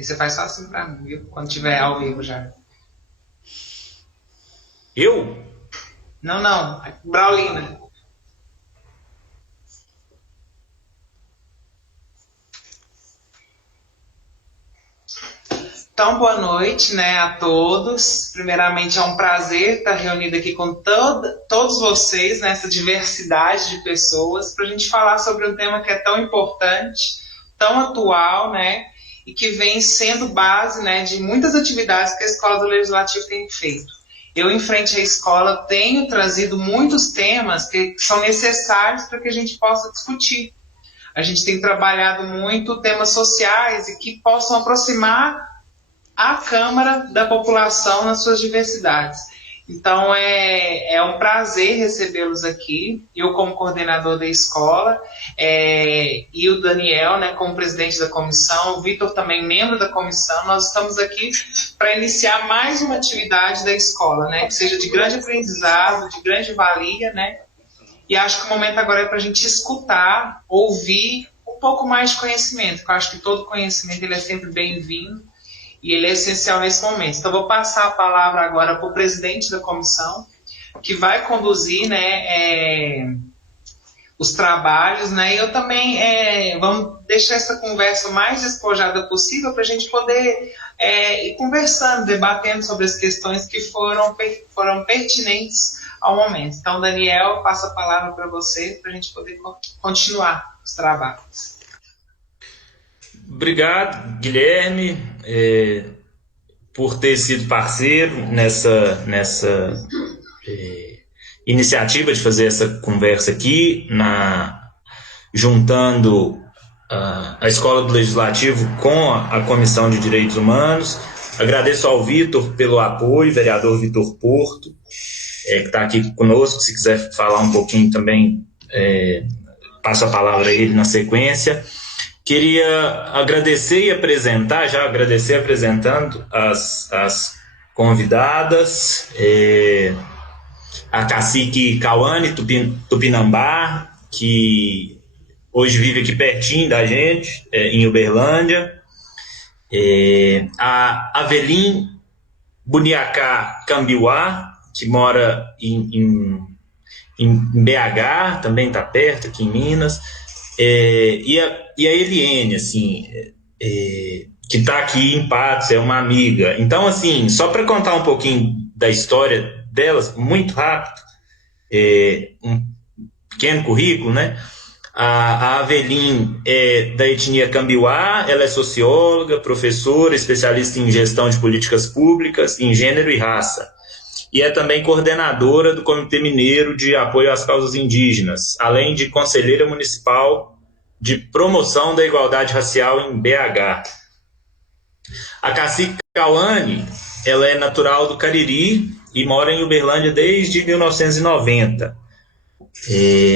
E você faz só assim pra mim, viu? Quando tiver ao vivo já. Eu? Não. Braulina. Então, boa noite, né, a todos. Primeiramente, é um prazer estar reunido aqui com todos vocês, nessa diversidade de pessoas, para a gente falar sobre um tema que é tão importante, tão atual, né, e que vem sendo base, né, de muitas atividades que a Escola do Legislativo tem feito. Eu, em frente à escola, tenho trazido muitos temas que são necessários para que a gente possa discutir. A gente tem trabalhado muito temas sociais e que possam aproximar a Câmara da população nas suas diversidades. Então, é um prazer recebê-los aqui, eu como coordenador da escola, e o Daniel, né, como presidente da comissão, o Vitor também membro da comissão. Nós estamos aqui para iniciar mais uma atividade da escola, né, que seja de grande aprendizado, de grande valia, né, e acho que o momento agora é para a gente escutar, ouvir um pouco mais de conhecimento, porque eu acho que todo conhecimento ele é sempre bem-vindo, e ele é essencial nesse momento. Então, vou passar a palavra agora para o presidente da comissão, que vai conduzir, né, os trabalhos, né, e eu também vamos deixar essa conversa mais despojada possível para a gente poder ir conversando, debatendo sobre as questões que foram pertinentes ao momento. Então, Daniel, passo a palavra para você, para a gente poder continuar os trabalhos. Obrigado, Guilherme, por ter sido parceiro nessa iniciativa de fazer essa conversa aqui, juntando a Escola do Legislativo com a Comissão de Direitos Humanos. Agradeço ao Vitor pelo apoio, vereador Vitor Porto, que está aqui conosco. Se quiser falar um pouquinho também, passo a palavra a ele na sequência. Queria agradecer e apresentar, já agradecer apresentando as convidadas, a cacique Cauane Tupinambá, que hoje vive aqui pertinho da gente, em Uberlândia, a Avelim Buniacá Cambiuá, que mora em BH, também está perto, aqui em Minas, e a Eliene, assim, que está aqui em Patos, é uma amiga. Então, assim, só para contar um pouquinho da história delas, muito rápido, um pequeno currículo, né? A Avelim é da etnia Cambiuá, ela é socióloga, professora, especialista em gestão de políticas públicas, em gênero e raça. E é também coordenadora do Comitê Mineiro de Apoio às Causas Indígenas, além de conselheira municipal de promoção da igualdade racial em BH. A cacique Cauane, ela é natural do Cariri e mora em Uberlândia desde 1990.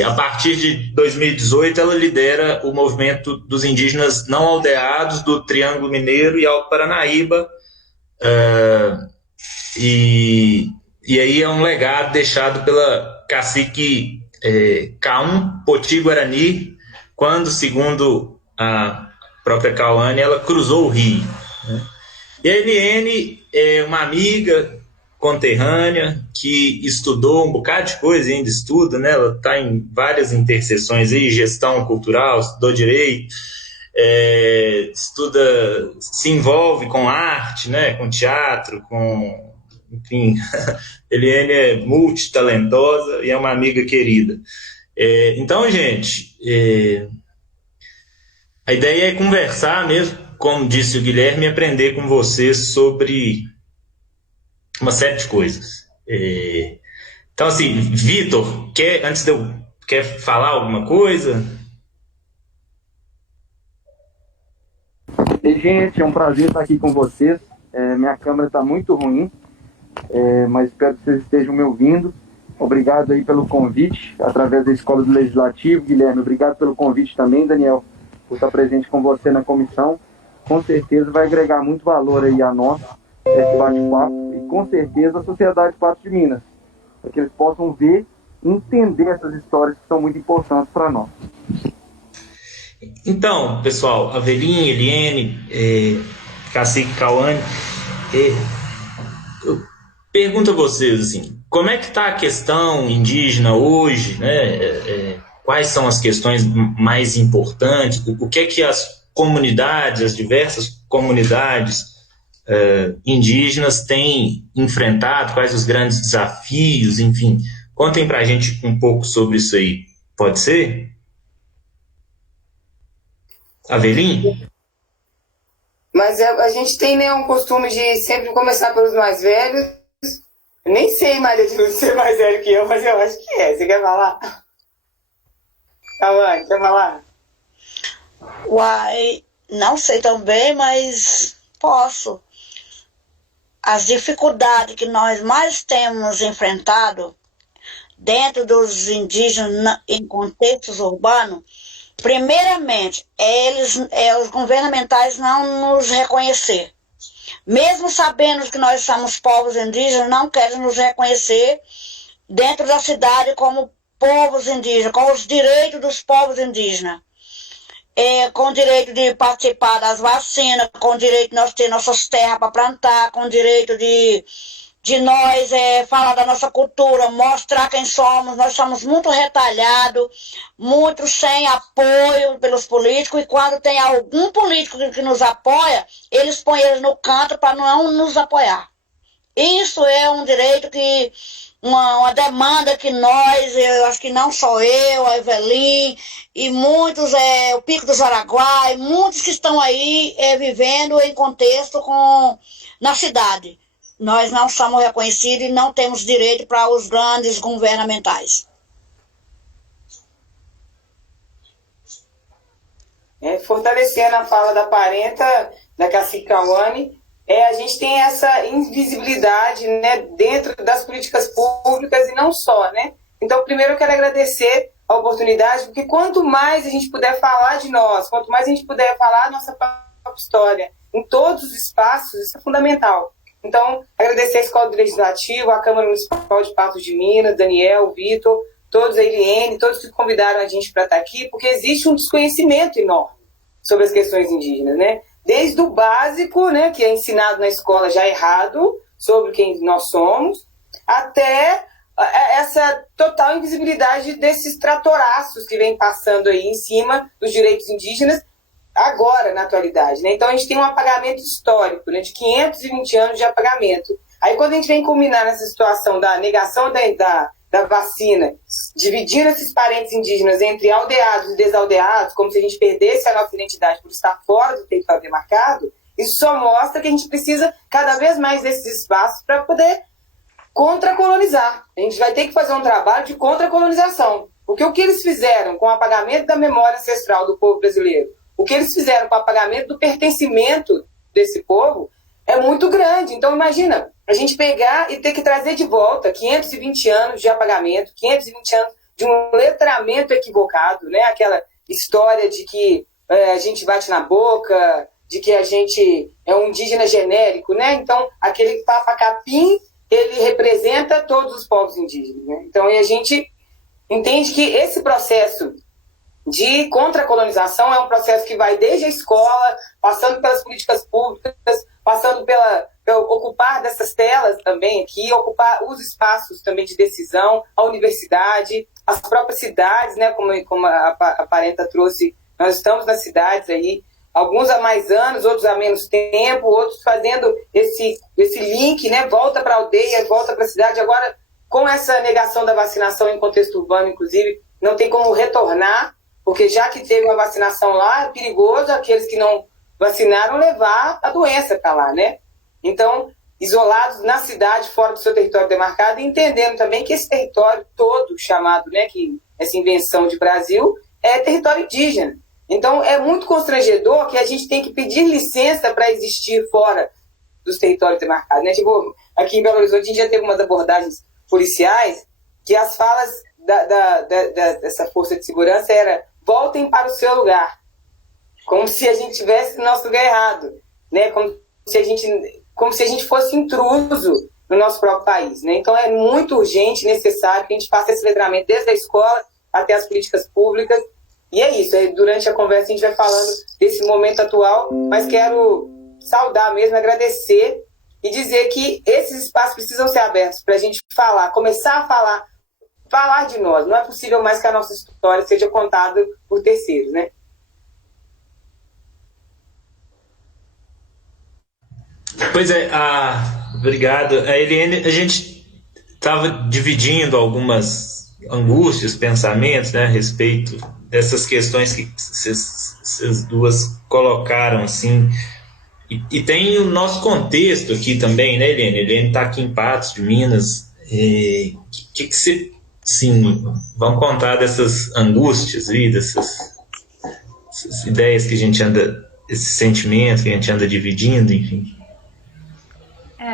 A partir de 2018, ela lidera o movimento dos indígenas não aldeados do Triângulo Mineiro e Alto Paranaíba, e aí é um legado deixado pela cacique Caum Poti Guarani, quando, segundo a própria Cauane, ela cruzou o rio, né? E a Eliene é uma amiga conterrânea que estudou um bocado de coisa, ainda estuda, né? Ela está em várias interseções aí, gestão cultural, estudou direito, estuda, se envolve com arte, né? Com teatro, enfim, Eliene é multitalentosa e é uma amiga querida. Então, gente, a ideia é conversar mesmo, como disse o Guilherme, e aprender com vocês sobre uma série de coisas. Então, assim, Vitor, quer falar alguma coisa? E, gente, é um prazer estar aqui com vocês. Minha câmera está muito ruim, mas espero que vocês estejam me ouvindo. Obrigado aí pelo convite, através da Escola do Legislativo. Guilherme, obrigado pelo convite também, Daniel, por estar presente com você na comissão. Com certeza vai agregar muito valor aí a nós, esse bate-papo, e com certeza a sociedade Patos de Minas, para que eles possam ver e entender essas histórias que são muito importantes para nós. Então, pessoal, Avelim, Eliene, Cacique Cauane, eu pergunto a vocês, assim, como é que está a questão indígena hoje, né? Quais são as questões mais importantes? O que é que as comunidades, as diversas comunidades indígenas têm enfrentado? Quais os grandes desafios? Enfim, contem para a gente um pouco sobre isso aí. Pode ser? Avelim? Mas a gente tem, né, um costume de sempre começar pelos mais velhos. Nem sei, Maria de Luz, ser mais velho que eu, mas eu acho que é. Você quer falar? Cauane, quer falar? Uai, não sei também, mas posso. As dificuldades que nós mais temos enfrentado dentro dos indígenas em contextos urbanos, primeiramente, os governamentais não nos reconhecer. Mesmo sabendo que nós somos povos indígenas, não querem nos reconhecer dentro da cidade como povos indígenas, com os direitos dos povos indígenas. Com o direito de participar das vacinas, com o direito de nós ter nossas terras para plantar, com o direito de nós falar da nossa cultura, mostrar quem somos. Nós somos muito retalhados, muito sem apoio pelos políticos, e quando tem algum político que nos apoia, eles põem ele no canto para não nos apoiar. Isso é um direito que, uma demanda que nós, eu acho que não só eu, a Evelyn, e muitos, o Pico do Jaraguá, e muitos que estão aí vivendo em contexto na cidade. Nós não somos reconhecidos e não temos direito para os grandes governamentais. Fortalecendo a fala da parenta, da Cacique Cauane, a gente tem essa invisibilidade, né, dentro das políticas públicas e não só, né? Então, primeiro eu quero agradecer a oportunidade, porque quanto mais a gente puder falar de nós, quanto mais a gente puder falar a nossa própria história em todos os espaços, isso é fundamental. Então, agradecer a Escola do Legislativo, a Câmara Municipal de Patos de Minas, Daniel, Vitor, todos, a Eliene, todos que convidaram a gente para estar aqui, porque existe um desconhecimento enorme sobre as questões indígenas, né? Desde o básico, né, que é ensinado na escola já errado, sobre quem nós somos, até essa total invisibilidade desses tratoraços que vem passando aí em cima dos direitos indígenas, agora, na atualidade, né? Então, a gente tem um apagamento histórico, né, de 520 anos de apagamento. Aí, quando a gente vem combinar nessa situação da negação da vacina, dividindo esses parentes indígenas entre aldeados e desaldeados, como se a gente perdesse a nossa identidade por estar fora do território demarcado, isso só mostra que a gente precisa cada vez mais desses espaços para poder contra-colonizar. A gente vai ter que fazer um trabalho de contra-colonização. Porque o que eles fizeram com o apagamento da memória ancestral do povo brasileiro, o que eles fizeram com o apagamento do pertencimento desse povo é muito grande. Então, imagina, a gente pegar e ter que trazer de volta 520 anos de apagamento, 520 anos de um letramento equivocado, né? Aquela história de que a gente bate na boca, de que a gente é um indígena genérico, né? Então, aquele Papa Capim, ele representa todos os povos indígenas, né? Então, a gente entende que esse processo de contra-colonização é um processo que vai desde a escola, passando pelas políticas públicas, passando pelo ocupar dessas telas também aqui, ocupar os espaços também de decisão, a universidade, as próprias cidades, né, como a parenta trouxe, nós estamos nas cidades aí, alguns há mais anos, outros há menos tempo, outros fazendo esse link, né, volta para a aldeia, volta para a cidade. Agora, com essa negação da vacinação em contexto urbano, inclusive, não tem como retornar, porque já que teve uma vacinação lá, é perigoso aqueles que não vacinaram levar a doença para lá, né? Então, isolados na cidade, fora do seu território demarcado, e entendendo também que esse território todo chamado, né, que essa invenção de Brasil, é território indígena. Então, é muito constrangedor que a gente tem que pedir licença para existir fora dos territórios demarcados, né? Tipo, aqui em Belo Horizonte, a gente já teve umas abordagens policiais que as falas dessa força de segurança era: voltem para o seu lugar, como se a gente estivesse no nosso lugar errado, né? Como se a gente fosse intruso no nosso próprio país, né? Então é muito urgente, necessário que a gente faça esse letramento desde a escola até as políticas públicas. E é isso, durante a conversa a gente vai falando desse momento atual, mas quero saudar mesmo, agradecer e dizer que esses espaços precisam ser abertos para a gente falar, começar a falar de nós. Não é possível mais que a nossa história seja contada por terceiros, né? Pois é, obrigado. A Eliane, a gente estava dividindo algumas angústias, pensamentos, né, a respeito dessas questões que vocês duas colocaram, assim. E tem o nosso contexto aqui também, né, Eliane? A Eliane está aqui em Patos de Minas. O que você, sim, vamos contar dessas angústias aí, dessas ideias que a gente anda, esses sentimentos que a gente anda dividindo, enfim.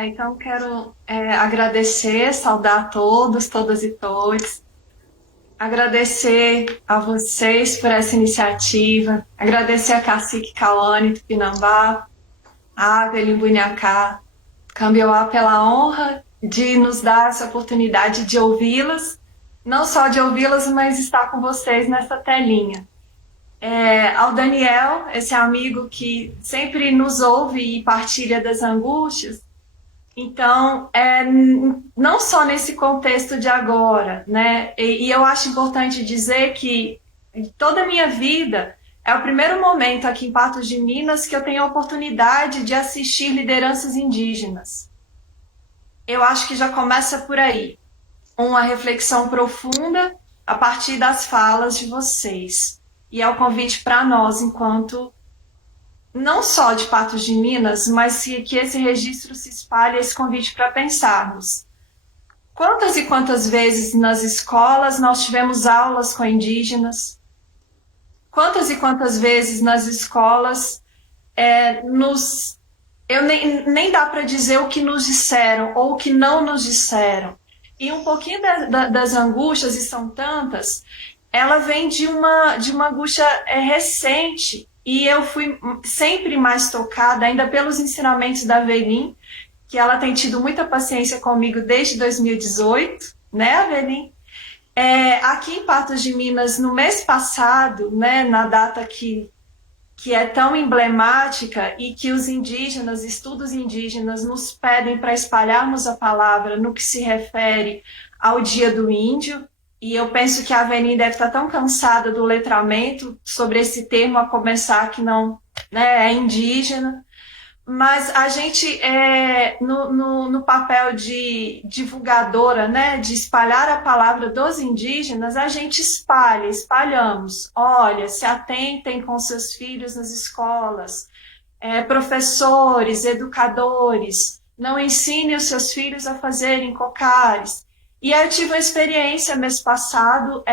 Então quero agradecer, saudar a todos, todas e todos. Agradecer a vocês por essa iniciativa. Agradecer a Cacique Cauane Tupinambá, a Avelin Bunhacá, Cambioá, pela honra de nos dar essa oportunidade de ouvi-las. Não só de ouvi-las, mas estar com vocês nessa telinha. Ao Daniel, esse amigo que sempre nos ouve e partilha das angústias. Então, não só nesse contexto de agora, né? E eu acho importante dizer que toda a minha vida é o primeiro momento aqui em Patos de Minas que eu tenho a oportunidade de assistir lideranças indígenas. Eu acho que já começa por aí. Uma reflexão profunda a partir das falas de vocês. E é o convite para nós, enquanto não só de Patos de Minas, mas que esse registro se espalhe, esse convite para pensarmos. Quantas e quantas vezes nas escolas nós tivemos aulas com indígenas? Quantas e quantas vezes nas escolas nem dá para dizer o que nos disseram ou o que não nos disseram. E um pouquinho das angústias, e são tantas, ela vem de uma angústia recente. E eu fui sempre mais tocada, ainda pelos ensinamentos da Avelin, que ela tem tido muita paciência comigo desde 2018, né, Avelin? Aqui em Patos de Minas, no mês passado, né, na data que é tão emblemática e que os indígenas, estudos indígenas, nos pedem para espalharmos a palavra no que se refere ao Dia do Índio. E eu penso que a Avelin deve estar tão cansada do letramento sobre esse termo, a começar que não, né, é indígena. Mas a gente, no papel de divulgadora, né, de espalhar a palavra dos indígenas, a gente espalhamos. Olha, se atentem com seus filhos nas escolas, professores, educadores, não ensinem os seus filhos a fazerem cocares. E aí eu tive uma experiência mês passado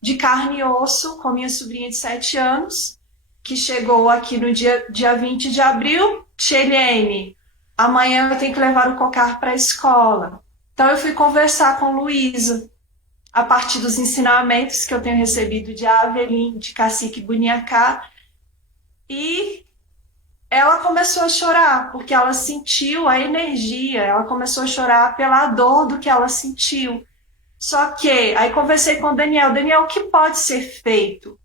de carne e osso com minha sobrinha de 7 anos, que chegou aqui no dia 20 de abril. Tchelene, amanhã eu tenho que levar o cocar para a escola. Então eu fui conversar com Luísa, a partir dos ensinamentos que eu tenho recebido de Avelin, de Cacique Bunhacá, e ela começou a chorar, porque ela sentiu a energia, ela começou a chorar pela dor do que ela sentiu. Só que, aí conversei com o Daniel, o que pode ser feito?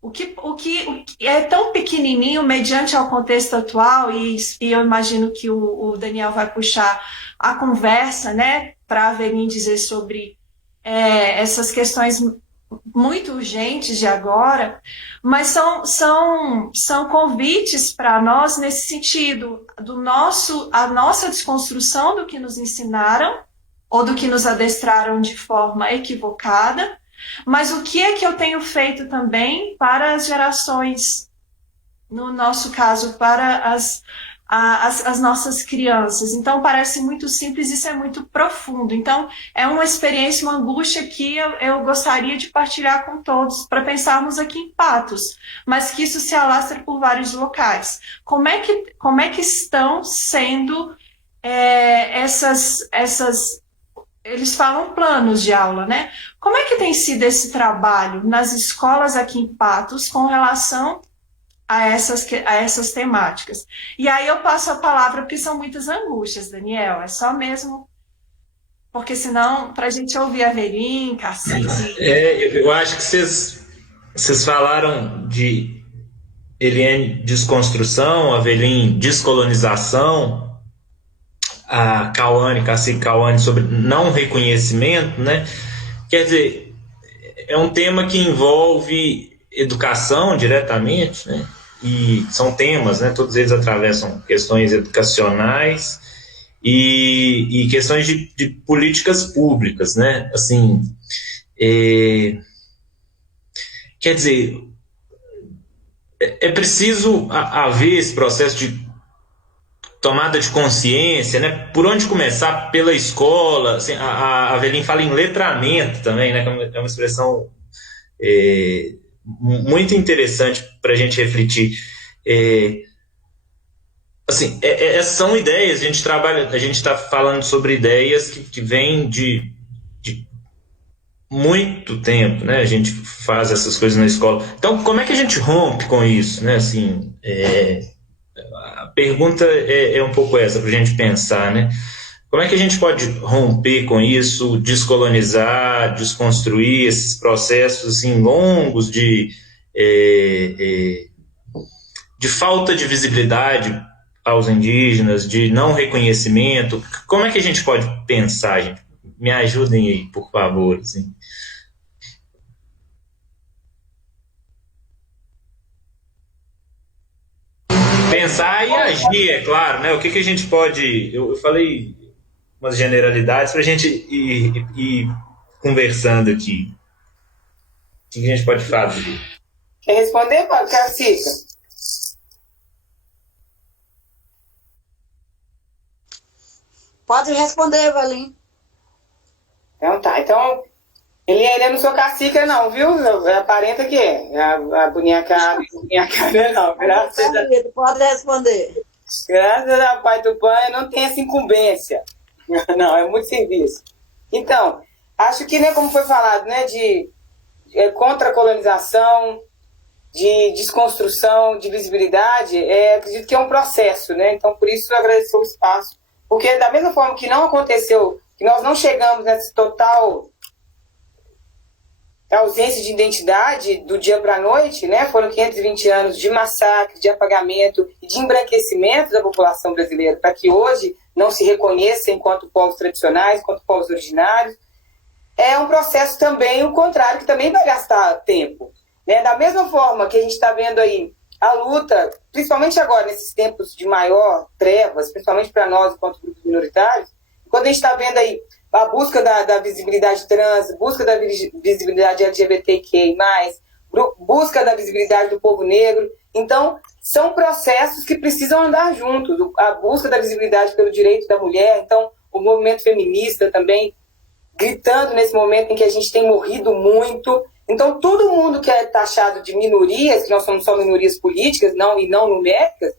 O que é tão pequenininho mediante ao contexto atual, e eu imagino que o Daniel vai puxar a conversa, né, para a Avelin dizer sobre essas questões muito urgentes de agora, mas são convites para nós nesse sentido, a nossa desconstrução do que nos ensinaram, ou do que nos adestraram de forma equivocada, mas o que é que eu tenho feito também para as gerações, no nosso caso, para as nossas crianças. Então parece muito simples, isso é muito profundo. Então é uma experiência, uma angústia que eu gostaria de partilhar com todos, para pensarmos aqui em Patos, mas que isso se alastra por vários locais. Como é que estão sendo essas eles falam planos de aula, né? Como é que tem sido esse trabalho nas escolas aqui em Patos com relação a essas temáticas? E aí eu passo a palavra, porque são muitas angústias, Daniel, é só mesmo, porque senão, para a gente ouvir a Avelin, Cacique... Eu acho que vocês falaram de Eliane, desconstrução, Avelin, descolonização, a Cauane, Cacique Cauane, sobre não reconhecimento, né? Quer dizer, é um tema que envolve educação diretamente, né? E são temas, né? Todos eles atravessam questões educacionais e questões de políticas públicas, né? Assim, quer dizer, é preciso haver esse processo de tomada de consciência, né? Por onde começar? Pela escola. Assim, a Avelin fala em letramento também, né? Que é uma expressão muito interessante para a gente refletir. Assim, são ideias. A gente está falando sobre ideias que vêm de muito tempo, né? A gente faz essas coisas na escola. Então, como é que a gente rompe com isso, né? Assim, a pergunta é um pouco essa para a gente pensar, né? Como é que a gente pode romper com isso, descolonizar, desconstruir esses processos assim, longos de falta de visibilidade aos indígenas, de não reconhecimento? Como é que a gente pode pensar, gente? Me ajudem aí, por favor. Assim. Pensar e agir, é claro, né? O que a gente pode... Eu falei umas generalidades para a gente ir conversando aqui. O que a gente pode fazer? Quer responder, Cacica? Pode responder, Evelyn. Então tá. Então, ele não sou cacica, não, viu? Aparenta que é. A bonecada não. Graças a Deus. Pode responder. Graças ao Pai Tupã, eu não tenho essa incumbência. Não, é muito serviço. Então, acho que, né, como foi falado, né, de contra a colonização, de desconstrução, de visibilidade, acredito que é um processo, né? Então, por isso, eu agradeço o espaço. Porque, da mesma forma que não aconteceu, que nós não chegamos nessa total ausência de identidade do dia para a noite, né? Foram 520 anos de massacre, de apagamento e de embranquecimento da população brasileira, para que hoje não se reconheça enquanto povos tradicionais, enquanto povos originários. É um processo também, o contrário, que também vai gastar tempo. Né? Da mesma forma que a gente está vendo aí a luta, principalmente agora, nesses tempos de maior trevas, principalmente para nós, enquanto grupos minoritários, quando a gente está vendo aí a busca da visibilidade trans, busca da visibilidade LGBTQI+, busca da visibilidade do povo negro. Então, são processos que precisam andar juntos. A busca da visibilidade pelo direito da mulher, então, o movimento feminista também, gritando nesse momento em que a gente tem morrido muito. Então, todo mundo que é taxado de minorias, que nós somos só minorias políticas não numéricas,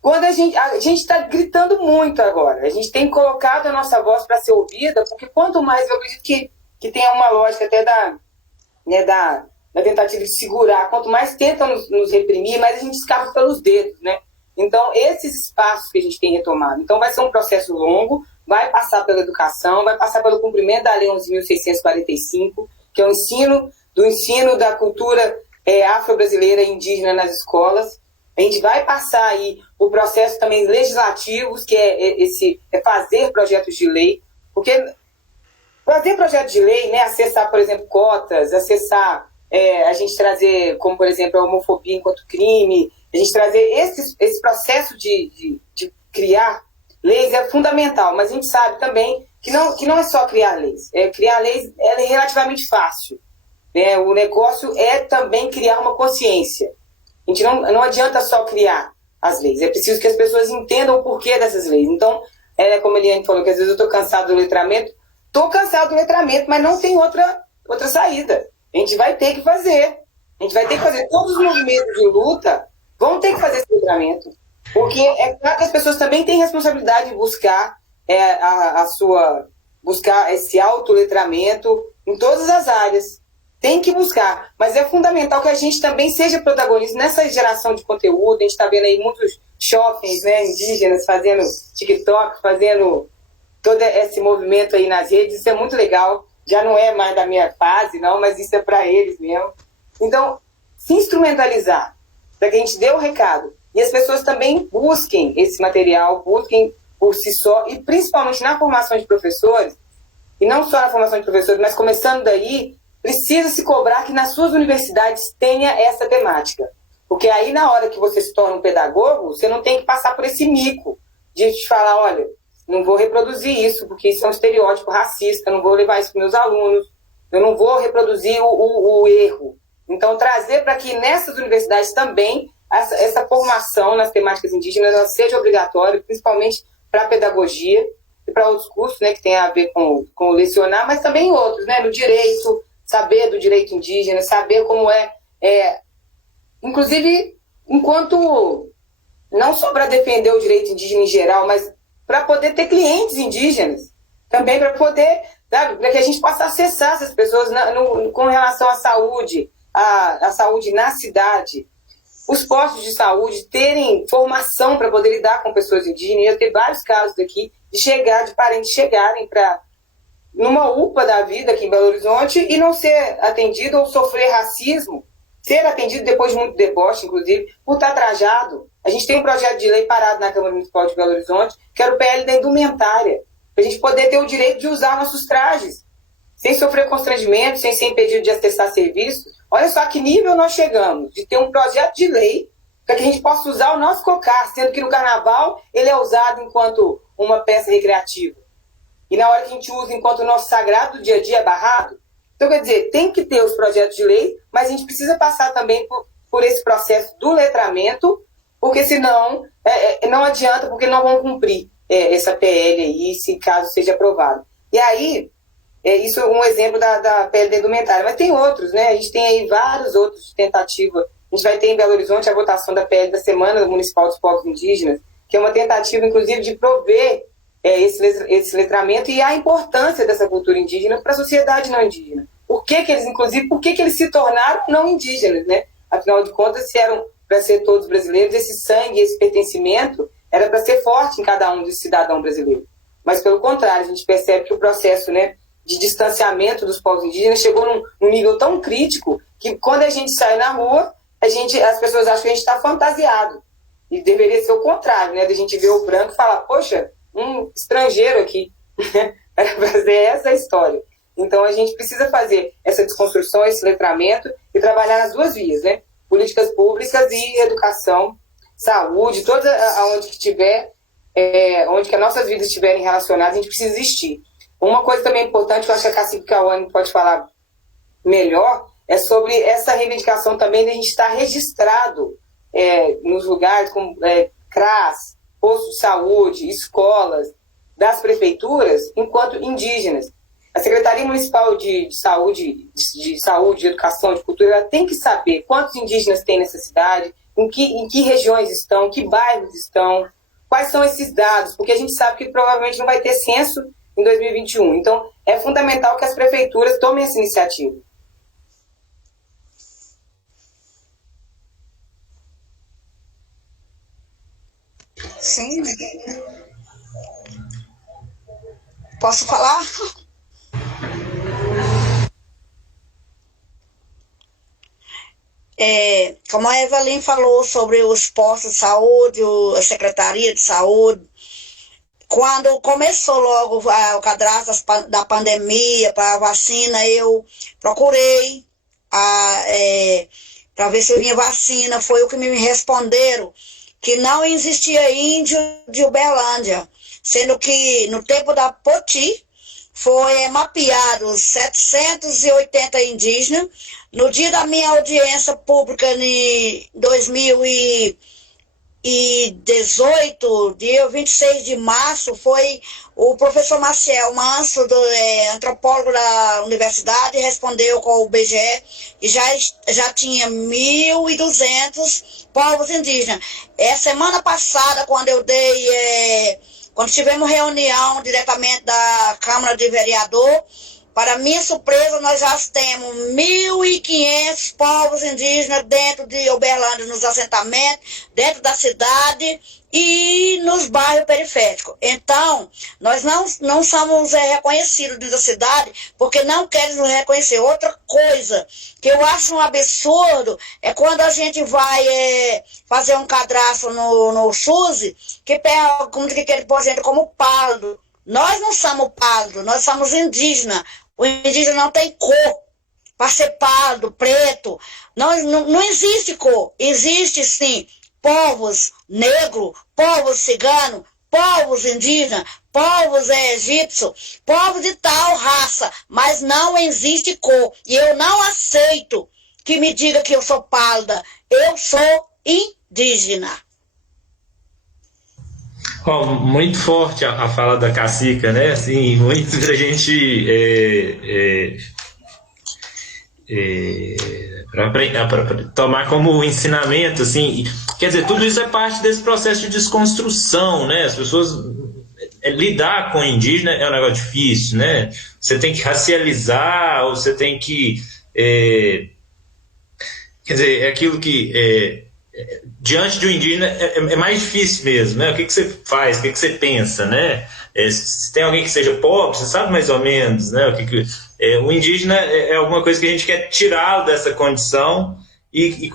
quando a gente está gritando muito agora. A gente tem colocado a nossa voz para ser ouvida, porque quanto mais, eu acredito que tem uma lógica até da tentativa de segurar, quanto mais tentam nos reprimir, mais a gente escapa pelos dedos, né? Então, esses espaços que a gente tem retomado. Então, vai ser um processo longo, vai passar pela educação, vai passar pelo cumprimento da Lei 11.645, que é o ensino da cultura afro-brasileira e indígena nas escolas. A gente vai passar aí o processo também legislativos, que é fazer projetos de lei, porque fazer projetos de lei, né, acessar, por exemplo, cotas, acessar, a gente trazer, como, por exemplo, a homofobia enquanto crime, a gente trazer esse processo de criar leis é fundamental, mas a gente sabe também que não é só criar leis. Criar leis é relativamente fácil. Né? O negócio é também criar uma consciência. A gente não adianta só criar as leis, é preciso que as pessoas entendam o porquê dessas leis. Então, como a Eliane falou, que às vezes eu estou cansado do letramento, mas não tem outra saída. A gente vai ter que fazer. Todos os movimentos de luta vão ter que fazer esse letramento. Porque é claro que as pessoas também têm responsabilidade de buscar buscar esse autoletramento em todas as áreas. Tem que buscar, mas é fundamental que a gente também seja protagonista nessa geração de conteúdo. A gente está vendo aí muitos shoppings, né, indígenas fazendo TikTok, fazendo todo esse movimento aí nas redes. Isso é muito legal. Já não é mais da minha fase, não, mas isso é para eles mesmo. Então, se instrumentalizar para que a gente dê o recado. E as pessoas também busquem esse material, busquem por si só, e principalmente na formação de professores, e não só na formação de professores, mas começando daí, precisa se cobrar que nas suas universidades tenha essa temática. Porque aí, na hora que você se torna um pedagogo, você não tem que passar por esse mico de te falar, olha, não vou reproduzir isso, porque isso é um estereótipo racista, eu não vou levar isso para meus alunos, eu não vou reproduzir o erro. Então, trazer para que nessas universidades também essa formação nas temáticas indígenas seja obrigatória, principalmente para a pedagogia e para outros cursos, né, que tem a ver com lecionar, mas também outros, né, no direito, saber do direito indígena, saber como inclusive, enquanto, não só para defender o direito indígena em geral, mas para poder ter clientes indígenas, também para poder, sabe, para que a gente possa acessar essas pessoas com relação à saúde, a saúde na cidade, os postos de saúde terem formação para poder lidar com pessoas indígenas. Eu tenho vários casos aqui de parentes chegarem numa UPA da vida aqui em Belo Horizonte e não ser atendido ou sofrer racismo, ser atendido depois de muito deboche, inclusive, por estar trajado. A gente tem um projeto de lei parado na Câmara Municipal de Belo Horizonte, que era o PL da indumentária, para a gente poder ter o direito de usar nossos trajes, sem sofrer constrangimento, sem ser impedido de acessar serviços. Olha só que nível nós chegamos, de ter um projeto de lei para que a gente possa usar o nosso cocar, sendo que no carnaval ele é usado enquanto uma peça recreativa. E na hora que a gente usa enquanto o nosso sagrado do dia a dia é barrado. Então, quer dizer, tem que ter os projetos de lei, mas a gente precisa passar também por esse processo do letramento, porque senão não adianta, porque não vão cumprir essa PL aí, se caso seja aprovado. E aí, isso é um exemplo da PL da indumentária, mas tem outros, né? A gente tem aí vários outros de tentativa. A gente vai ter em Belo Horizonte a votação da PL da Semana Municipal dos Povos Indígenas, que é uma tentativa, inclusive, de prover esse letramento e a importância dessa cultura indígena para a sociedade não indígena. Por que eles se tornaram não indígenas, né? Afinal de contas, se eram para ser todos brasileiros, esse sangue, esse pertencimento era para ser forte em cada um dos cidadãos brasileiros. Mas, pelo contrário, a gente percebe que o processo, né, de distanciamento dos povos indígenas chegou num nível tão crítico que quando a gente sai na rua, as pessoas acham que a gente está fantasiado. E deveria ser o contrário, né? Da gente ver o branco e falar, poxa, um estrangeiro aqui. Para fazer essa história. Então a gente precisa fazer essa desconstrução, esse letramento e trabalhar nas duas vias, né? Políticas públicas e educação, saúde, toda onde que tiver, onde que as nossas vidas estiverem relacionadas, a gente precisa existir. Uma coisa também importante, que eu acho que a Cacique Cauane pode falar melhor, é sobre essa reivindicação também de a gente estar registrado nos lugares como CRAS, postos de saúde, escolas, das prefeituras, enquanto indígenas. A Secretaria Municipal de Saúde, de Educação, de Cultura, ela tem que saber quantos indígenas tem nessa cidade, em que regiões estão, que bairros estão, quais são esses dados, porque a gente sabe que provavelmente não vai ter censo em 2021. Então, é fundamental que as prefeituras tomem essa iniciativa. Sim. Posso falar? Como a Evelyn falou sobre os postos de saúde, a Secretaria de Saúde, quando começou logo o cadastro da pandemia para a vacina, eu procurei para ver se vinha vacina. Foi o que me responderam, que não existia índio de Uberlândia, sendo que no tempo da Poti foi mapeado 780 indígenas. No dia da minha audiência pública em 2018, dia 26 de março, foi o professor Maciel Manso, antropólogo da universidade, respondeu com o BGE e já tinha 1.200 povos indígenas. Semana passada, quando tivemos reunião diretamente da Câmara de Vereador, Para minha surpresa, nós já temos 1.500 povos indígenas dentro de Uberlândia, nos assentamentos, dentro da cidade e nos bairros periféricos. Então, nós não somos reconhecidos dentro da cidade porque não querem nos reconhecer. Outra coisa que eu acho um absurdo é quando a gente vai fazer um cadastro no SUS, que pergunta que quer pôr a gente como pálido. Nós não somos pálidos, nós somos indígenas. O indígena não tem cor para ser pardo, preto. Não existe cor. Existe, sim, povos negros, povos ciganos, povos indígenas, povos egípcios, povos de tal raça, mas não existe cor. E eu não aceito que me diga que eu sou pálida. Eu sou indígena. Oh, muito forte a fala da Cacica, né? Assim, muito pra gente para tomar como ensinamento, assim. Quer dizer, tudo isso é parte desse processo de desconstrução, né? As pessoas lidar com o indígena é um negócio difícil, né? Você tem que racializar, ou você tem que quer dizer, é aquilo que diante de um indígena é mais difícil mesmo, né? O que você faz, o que você pensa, né? Se tem alguém que seja pobre, você sabe mais ou menos, né? O indígena é alguma coisa que a gente quer tirá-lo dessa condição e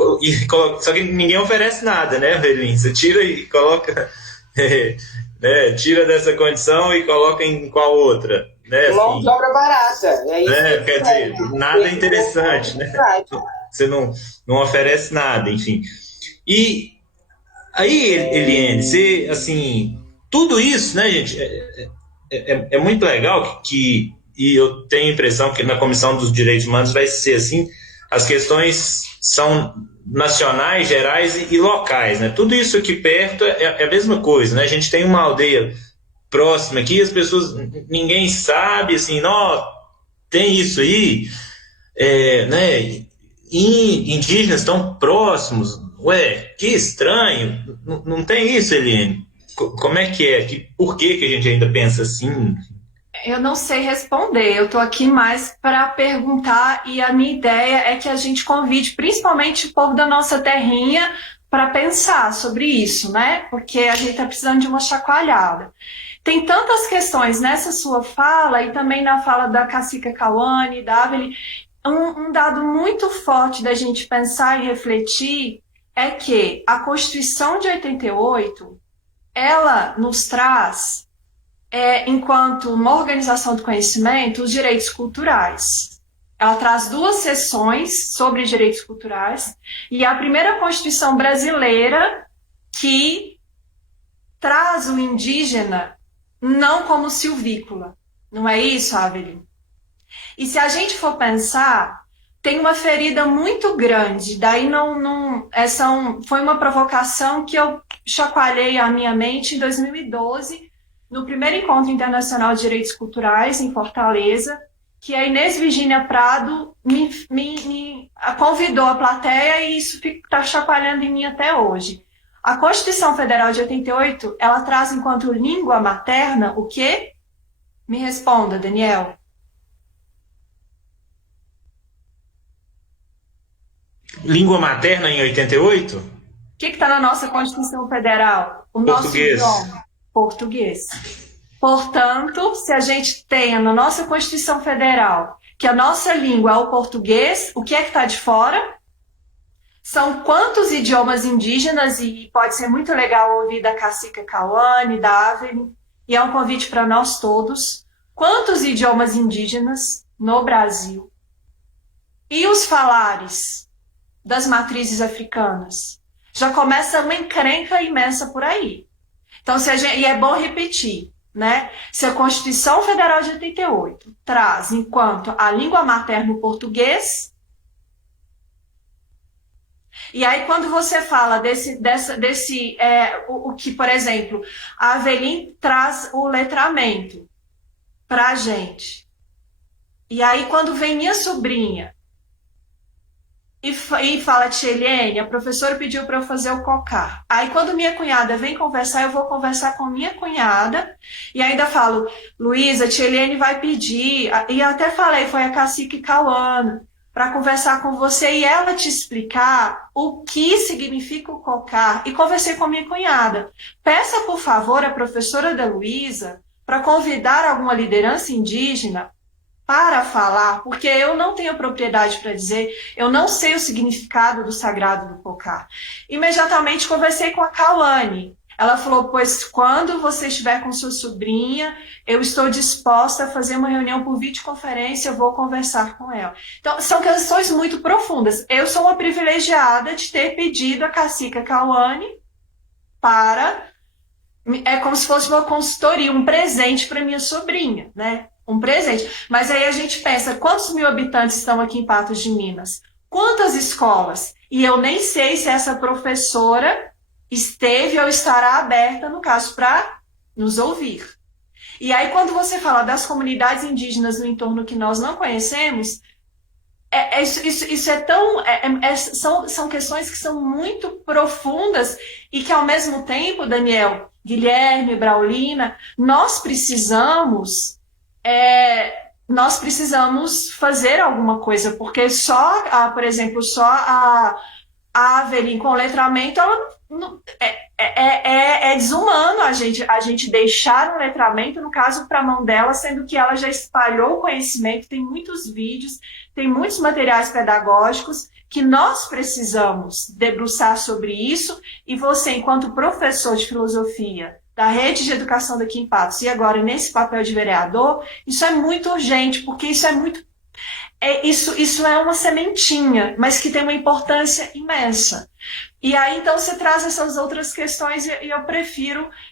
coloca, só que ninguém oferece nada, né, Avelin? Você tira e coloca, né? Tira dessa condição e coloca em qual outra, né? Assim, mão de obra barata, é isso. Quer dizer, nada é interessante, né? Você não oferece nada, enfim. E aí, Eliane, você, assim, tudo isso, né, gente, é muito legal e eu tenho a impressão que na Comissão dos Direitos Humanos vai ser assim, as questões são nacionais, gerais e locais, né? Tudo isso aqui perto é a mesma coisa, né? A gente tem uma aldeia próxima aqui, as pessoas, ninguém sabe, assim, não, tem isso aí, né? Indígenas estão próximos. Ué, que estranho. Não tem isso, Eliane? Como é que é? Por que a gente ainda pensa assim? Eu não sei responder. Eu estou aqui mais para perguntar e a minha ideia é que a gente convide principalmente o povo da nossa terrinha para pensar sobre isso, né? Porque a gente está precisando de uma chacoalhada. Tem tantas questões nessa sua fala e também na fala da Cacica Kawane, da Avelin. Um dado muito forte da gente pensar e refletir é que a Constituição de 88, ela nos traz, enquanto uma organização do conhecimento, os direitos culturais. Ela traz 2 seções sobre direitos culturais, e a primeira Constituição brasileira que traz o indígena não como silvícola. Não é isso, Avelin? E se a gente for pensar, tem uma ferida muito grande. Daí foi uma provocação que eu chacoalhei a minha mente em 2012, no primeiro Encontro Internacional de Direitos Culturais, em Fortaleza, que a Inês Virgínia Prado me convidou à plateia e isso está chacoalhando em mim até hoje. A Constituição Federal de 88, ela traz enquanto língua materna o quê? Me responda, Daniel. Língua materna em 88? O que está na nossa Constituição Federal? O Português. Nosso idioma. Português. Portanto, se a gente tem na nossa Constituição Federal que a nossa língua é o português, o que é que está de fora? São quantos idiomas indígenas, e pode ser muito legal ouvir da Cacica Kawane, da Avelin, e é um convite para nós todos, quantos idiomas indígenas no Brasil? E os falares das matrizes africanas? Já começa uma encrenca imensa por aí. Então, e é bom repetir, né? Se a Constituição Federal de 88 traz enquanto a língua materna o português, e aí quando você fala o que, por exemplo, a Avelin traz o letramento para a gente. E aí quando vem minha sobrinha e fala, tia Eliane, a professora pediu para eu fazer o cocar. Aí quando minha cunhada vem conversar, eu vou conversar com minha cunhada e ainda falo, Luísa, tia Eliane vai pedir, e eu até falei, foi a cacique Cauana, para conversar com você e ela te explicar o que significa o cocar. E conversei com minha cunhada. Peça, por favor, a professora da Luísa para convidar alguma liderança indígena para falar, porque eu não tenho propriedade para dizer, eu não sei o significado do sagrado do cocar. Imediatamente conversei com a Cauane. Ela falou, pois quando você estiver com sua sobrinha, eu estou disposta a fazer uma reunião por videoconferência, eu vou conversar com ela. Então, são questões muito profundas. Eu sou uma privilegiada de ter pedido a cacica Cauane para... É como se fosse uma consultoria, um presente para minha sobrinha, né? Um presente. Mas aí a gente pensa, quantos mil habitantes estão aqui em Patos de Minas? Quantas escolas? E eu nem sei se essa professora esteve ou estará aberta, no caso, para nos ouvir. E aí, quando você fala das comunidades indígenas no entorno que nós não conhecemos, isso é tão... são questões que são muito profundas e que, ao mesmo tempo, Daniel, Guilherme, Braulina, nós precisamos fazer alguma coisa, porque por exemplo, só a Avelin com letramento, ela é desumano a gente deixar um letramento, no caso, para a mão dela, sendo que ela já espalhou o conhecimento, tem muitos vídeos, tem muitos materiais pedagógicos que nós precisamos debruçar sobre isso, e você, enquanto professor de filosofia da rede de educação daqui em Patos, e agora nesse papel de vereador, isso é muito urgente, porque isso é muito... Isso é uma sementinha, mas que tem uma importância imensa. E aí, então, você traz essas outras questões e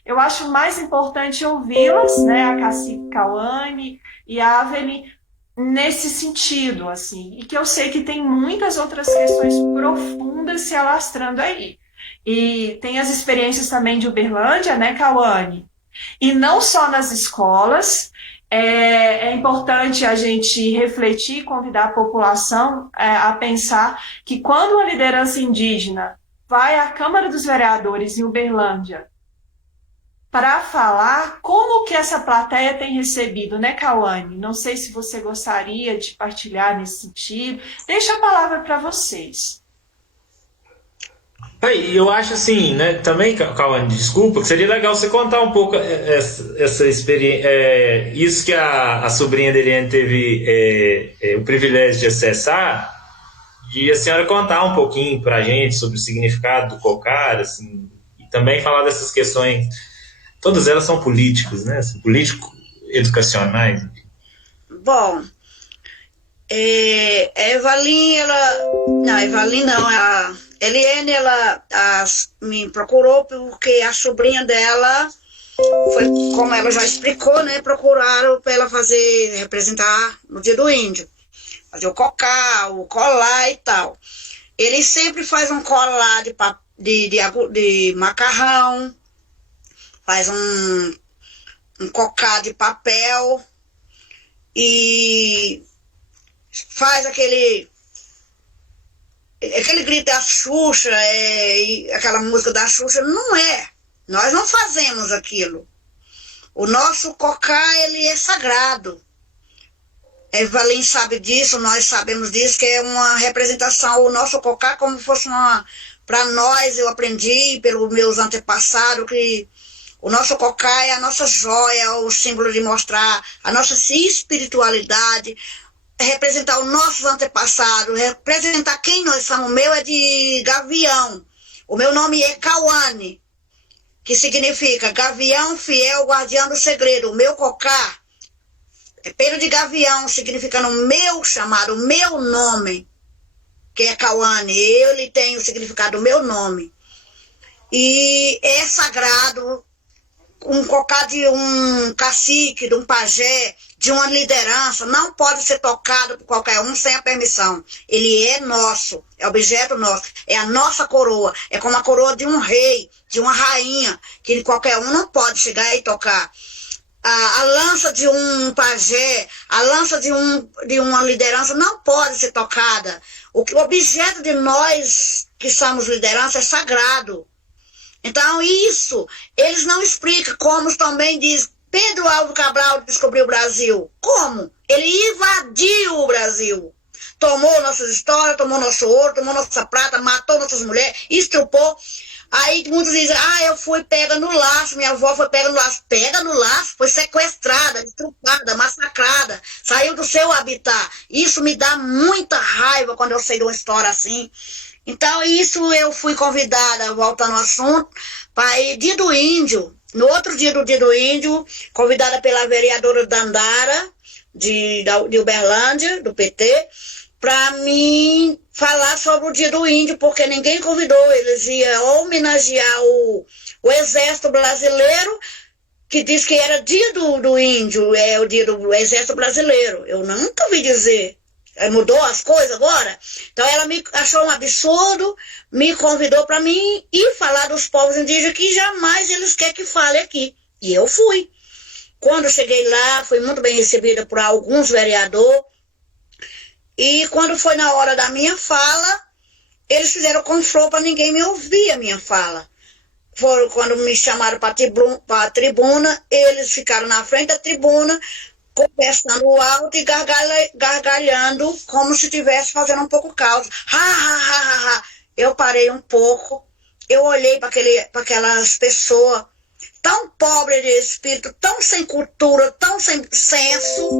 eu acho mais importante ouvi-las, né, a cacique Cauane e a Avelin, nesse sentido, assim, e que eu sei que tem muitas outras questões profundas se alastrando aí. E tem as experiências também de Uberlândia, né, Cauane? E não só nas escolas, é importante a gente refletir, convidar a população a pensar que quando a liderança indígena vai à Câmara dos Vereadores em Uberlândia para falar, como que essa plateia tem recebido, né, Cauane? Não sei se você gostaria de partilhar nesse sentido. Deixa a palavra para vocês. Eu acho assim, né, também, Cauane, desculpa, que seria legal você contar um pouco essa experiência, isso que a sobrinha da Eliane teve o privilégio de acessar, de a senhora contar um pouquinho pra gente sobre o significado do cocar, assim, e também falar dessas questões, todas elas são políticos, né, político-educacionais. Bom, a Evalin, a Eliane, ela me procurou porque a sobrinha dela, foi, como ela já explicou, né, procuraram para ela representar no Dia do Índio, fazer o cocar, o colar e tal. Ele sempre faz um colar de macarrão, faz um cocar de papel e faz aquele grito da Xuxa, aquela música da Xuxa, não é. Nós não fazemos aquilo. O nosso cocar, ele é sagrado. A Evalin sabe disso, nós sabemos disso, que é uma representação. O nosso cocar, como fosse para nós, eu aprendi pelos meus antepassados, que o nosso cocar é a nossa joia, o símbolo de mostrar a nossa espiritualidade, representar os nossos antepassados, representar quem nós somos. O meu é de gavião. O meu nome é Cauane, que significa gavião fiel, guardião do segredo. O meu cocar é pelo de gavião, significando o meu chamado, o meu nome, que é Cauane. Ele tem o significado do meu nome. E é sagrado. Um cocar de um cacique, de um pajé, de uma liderança, não pode ser tocado por qualquer um sem a permissão. Ele é nosso, é objeto nosso, é a nossa coroa, é como a coroa de um rei, de uma rainha, que qualquer um não pode chegar e tocar. a lança de um pajé, a lança de uma liderança não pode ser tocada. O objeto de nós que somos liderança é sagrado. Então, isso, eles não explicam, como também diz, Pedro Álvares Cabral descobriu o Brasil. Como? Ele invadiu o Brasil. Tomou nossas histórias, tomou nosso ouro, tomou nossa prata, matou nossas mulheres, estrupou. Aí muitos dizem, eu fui pega no laço, minha avó foi pega no laço. Pega no laço, foi sequestrada, estrupada, massacrada, saiu do seu habitat. Isso me dá muita raiva quando eu sei de uma história assim. Então, isso eu fui convidada, voltando ao assunto, para ir dia do índio. No outro dia do índio, convidada pela vereadora Dandara, de Uberlândia, do PT, para mim falar sobre o dia do índio, porque ninguém convidou. Eles iam homenagear o Exército Brasileiro, que diz que era dia do índio, é o dia do Exército Brasileiro. Eu nunca ouvi dizer. Mudou as coisas agora? Então ela me achou um absurdo, me convidou para mim ir falar dos povos indígenas que jamais eles querem que fale aqui. E eu fui. Quando eu cheguei lá, fui muito bem recebida por alguns vereadores. E quando foi na hora da minha fala, eles fizeram controle para ninguém me ouvir a minha fala. Foram quando me chamaram para a tribuna, eles ficaram na frente da tribuna, conversando alto e gargalhando, como se estivesse fazendo um pouco causa. Eu parei um pouco, eu olhei para aquelas pessoas tão pobres de espírito, tão sem cultura, tão sem senso.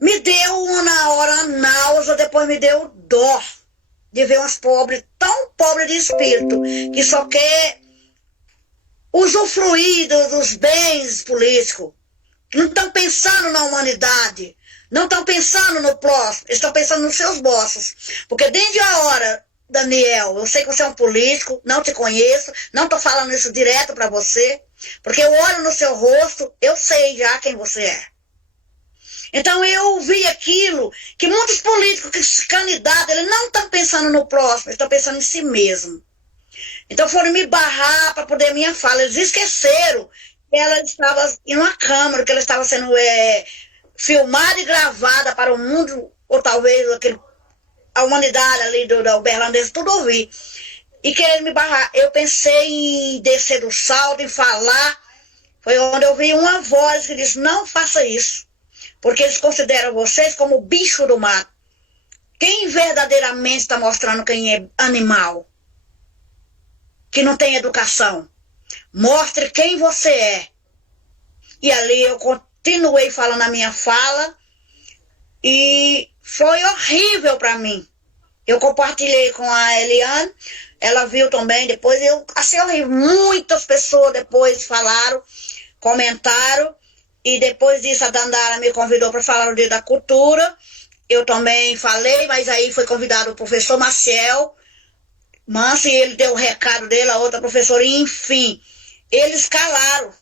Me deu na hora náusea, depois me deu dó de ver umas pobres, tão pobres de espírito, que só quer usufruir dos bens políticos. Não estão pensando na humanidade, não estão pensando no próximo, estão pensando nos seus bolsos. Porque desde a hora, Daniel, eu sei que você é um político, não te conheço, não estou falando isso direto para você, porque eu olho no seu rosto, eu sei já quem você é. Então eu vi aquilo, que muitos políticos que se candidatam, eles não estão pensando no próximo, eles estão pensando em si mesmo. Então foram me barrar para poder minha fala. Eles esqueceram que ela estava em uma câmera, que ela estava sendo filmada e gravada para o mundo, ou talvez a humanidade ali da Uberlândia, tudo ouvir. E querendo me barrar. Eu pensei em descer do salto, em falar. Foi onde eu vi uma voz que disse, não faça isso. Porque eles consideram vocês como bicho do mato. Quem verdadeiramente está mostrando quem é animal? Que não tem educação. Mostre quem você é. E ali eu continuei falando a minha fala. E foi horrível para mim. Eu compartilhei com a Eliane. Ela viu também. Depois eu achei horrível. Muitas pessoas depois falaram, comentaram. E depois disso a Dandara me convidou para falar no Dia da Cultura. Eu também falei, mas aí foi convidado o professor Maciel Manso, e ele deu o recado dele, a outra professora, e enfim. Eles calaram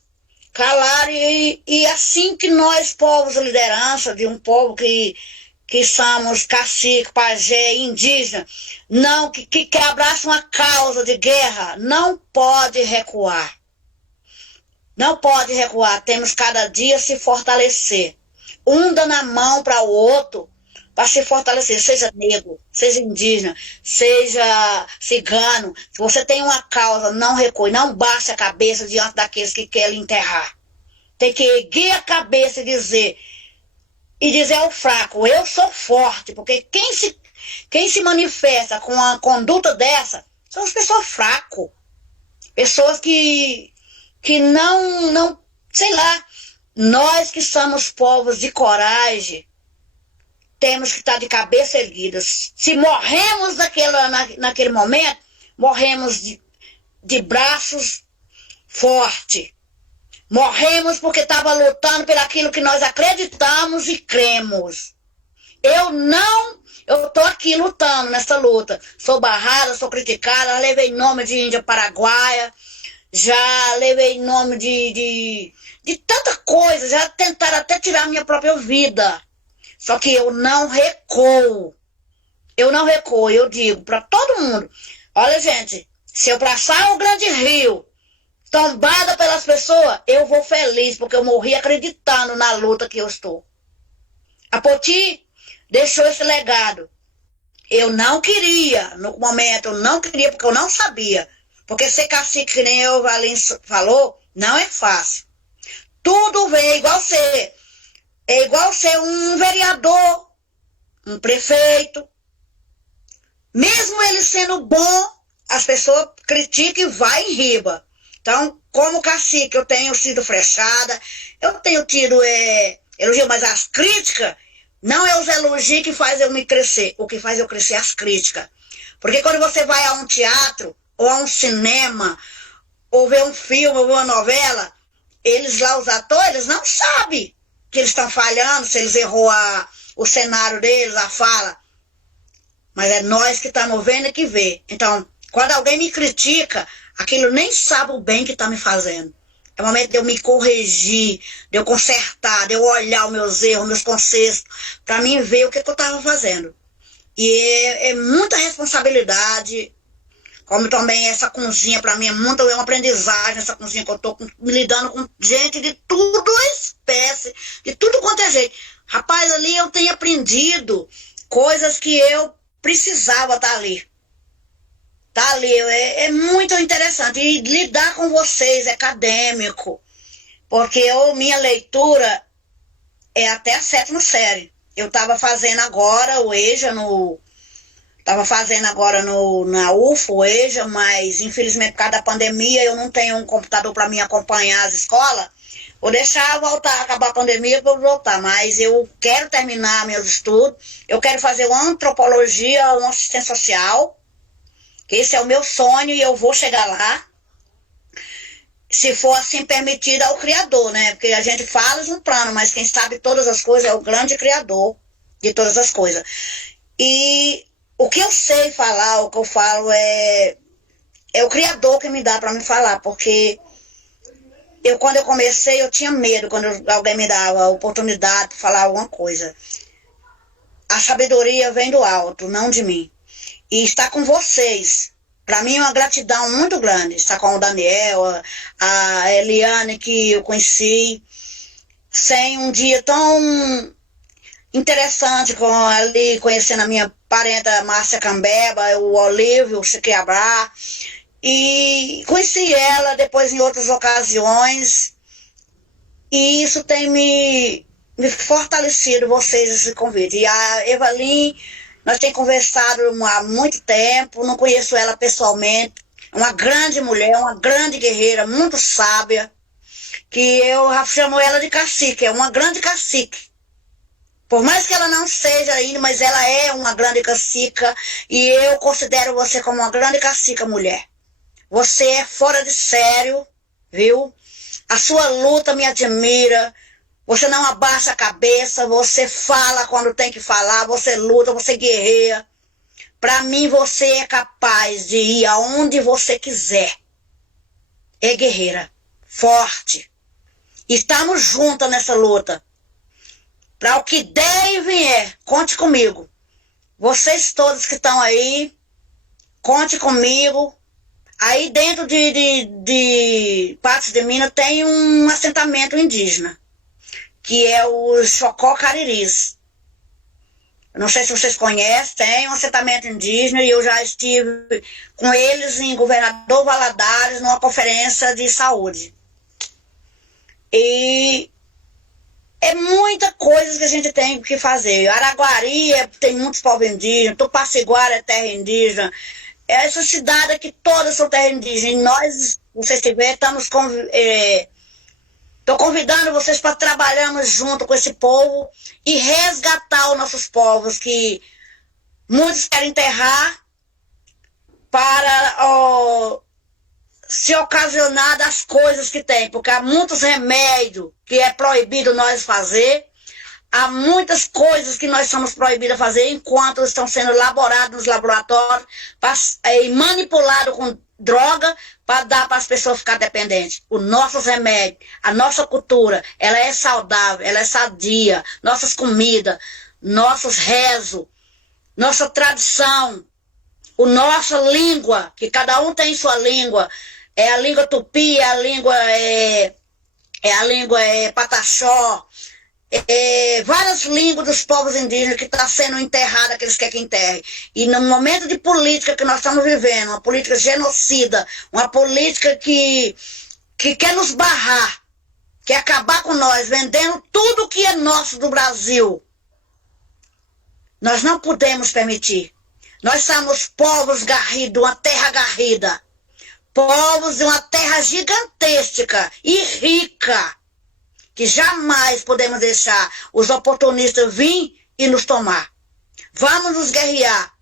e assim que nós, povos de liderança, de um povo que somos cacique, pajé, indígena, não, que abraça uma causa de guerra, não pode recuar. Não pode recuar, temos cada dia se fortalecer. Um dando a mão para o outro, para se fortalecer, seja negro, seja indígena, seja cigano. Se você tem uma causa, não recue, não baixe a cabeça diante daqueles que querem enterrar. Tem que erguer a cabeça e dizer ao fraco, eu sou forte, porque quem se manifesta com uma conduta dessa são as pessoas fracas, pessoas que não, sei lá, nós que somos povos de coragem, temos que estar de cabeça erguida. Se morremos naquele momento, morremos de braços fortes. Morremos porque estava lutando por aquilo que nós acreditamos e cremos. Eu estou aqui lutando nessa luta. Sou barrada, sou criticada, levei nome de Índia Paraguaia, já levei nome de tanta coisa, já tentaram até tirar minha própria vida. Só que eu não recuo. Eu digo para todo mundo, olha gente, se eu passar o grande rio, tombada pelas pessoas, eu vou feliz, porque eu morri acreditando na luta que eu estou. A Poti deixou esse legado. Eu não queria, no momento, eu não queria, porque eu não sabia. Porque ser cacique, que nem o Valim falou, não é fácil. Tudo vem igual ser. É igual ser um vereador, um prefeito. Mesmo ele sendo bom, as pessoas criticam e vai em riba. Então, como cacique, eu tenho sido flechada, eu tenho tido elogio, mas as críticas, não é os elogios que faz eu me crescer. O que faz eu crescer é as críticas. Porque quando você vai a um teatro, ou a um cinema, ou ver um filme, ou ver uma novela, eles lá, os atores, eles não sabem que eles estão falhando, se eles errou o cenário deles, a fala. Mas é nós que estamos vendo e que vê. Então, quando alguém me critica, aquilo nem sabe o bem que está me fazendo. É o momento de eu me corrigir, de eu consertar, de eu olhar os meus erros, meus consertos, para mim ver o que eu estava fazendo. E é muita responsabilidade, como também essa cozinha, para mim, é uma aprendizagem, essa cozinha que eu estou lidando com gente de tudo espécie, de tudo quanto é jeito. Rapaz, ali eu tenho aprendido coisas que eu precisava estar ali. Tá ali, é muito interessante. E lidar com vocês é acadêmico, porque minha leitura é até a 7ª série. Eu estava fazendo agora o EJA na UFO, o EJA, mas infelizmente por causa da pandemia eu não tenho um computador para me acompanhar as escolas. Vou deixar voltar, acabar a pandemia para eu voltar, mas eu quero terminar meus estudos, eu quero fazer uma antropologia, uma assistência social. Esse é o meu sonho e eu vou chegar lá, se for assim permitido ao Criador, né? Porque a gente fala de um plano, mas quem sabe todas as coisas é o grande Criador de todas as coisas. E o que eu sei falar, o que eu falo é o Criador que me dá para me falar, porque quando eu comecei, eu tinha medo quando alguém me dava a oportunidade de falar alguma coisa. A sabedoria vem do alto, não de mim. E estar com vocês, para mim é uma gratidão muito grande. Estar com o Daniel, a Eliane, que eu conheci, sem um dia tão interessante como ali, conhecendo a minha parenta Márcia Cambeba, o Olívio, o Chiquiabrá. E conheci ela depois em outras ocasiões. E isso tem me fortalecido, vocês, esse convite. E a Evalim, nós temos conversado há muito tempo, não conheço ela pessoalmente. É uma grande mulher, uma grande guerreira, muito sábia, que eu chamo ela de cacique, é uma grande cacique. Por mais que ela não seja ainda, mas ela é uma grande cacica, e eu considero você como uma grande cacica, mulher. Você é fora de sério, viu? A sua luta me admira. Você não abaixa a cabeça, você fala quando tem que falar, você luta, você guerreia. Para mim, você é capaz de ir aonde você quiser. É guerreira, forte. Estamos juntas nessa luta. Para o que der e vier, conte comigo. Vocês todos que estão aí, conte comigo. Aí dentro de Patos de Minas tem um assentamento indígena, que é o Chocó Cariris. Não sei se vocês conhecem, tem um assentamento indígena e eu já estive com eles em Governador Valadares numa conferência de saúde. E é muita coisa que a gente tem que fazer. Araguari tem muitos povos indígenas, Tupaciguara é terra indígena. Essa cidade aqui todas são terra indígena. E nós, se vocês tiverem, estou convidando vocês para trabalharmos junto com esse povo e resgatar os nossos povos, que muitos querem enterrar para se ocasionar das coisas que tem, porque há muitos remédios que é proibido nós fazer, há muitas coisas que nós somos proibidos a fazer enquanto estão sendo elaborados nos laboratórios e manipulados com droga para dar para as pessoas ficar dependentes. Os nossos remédios, a nossa cultura, ela é saudável, ela é sadia, nossas comidas, nossos rezos, nossa tradição, a nossa língua, que cada um tem sua língua, é a língua tupi, é a língua pataxó, várias línguas dos povos indígenas que estão sendo enterradas, que eles querem que enterrem. E no momento de política que nós estamos vivendo, uma política genocida, uma política que quer nos barrar, quer acabar com nós, vendendo tudo que é nosso do Brasil, nós não podemos permitir. Nós somos povos garridos, uma terra garrida, povos de uma terra gigantesca e rica, que jamais podemos deixar os oportunistas vir e nos tomar. Vamos nos guerrear.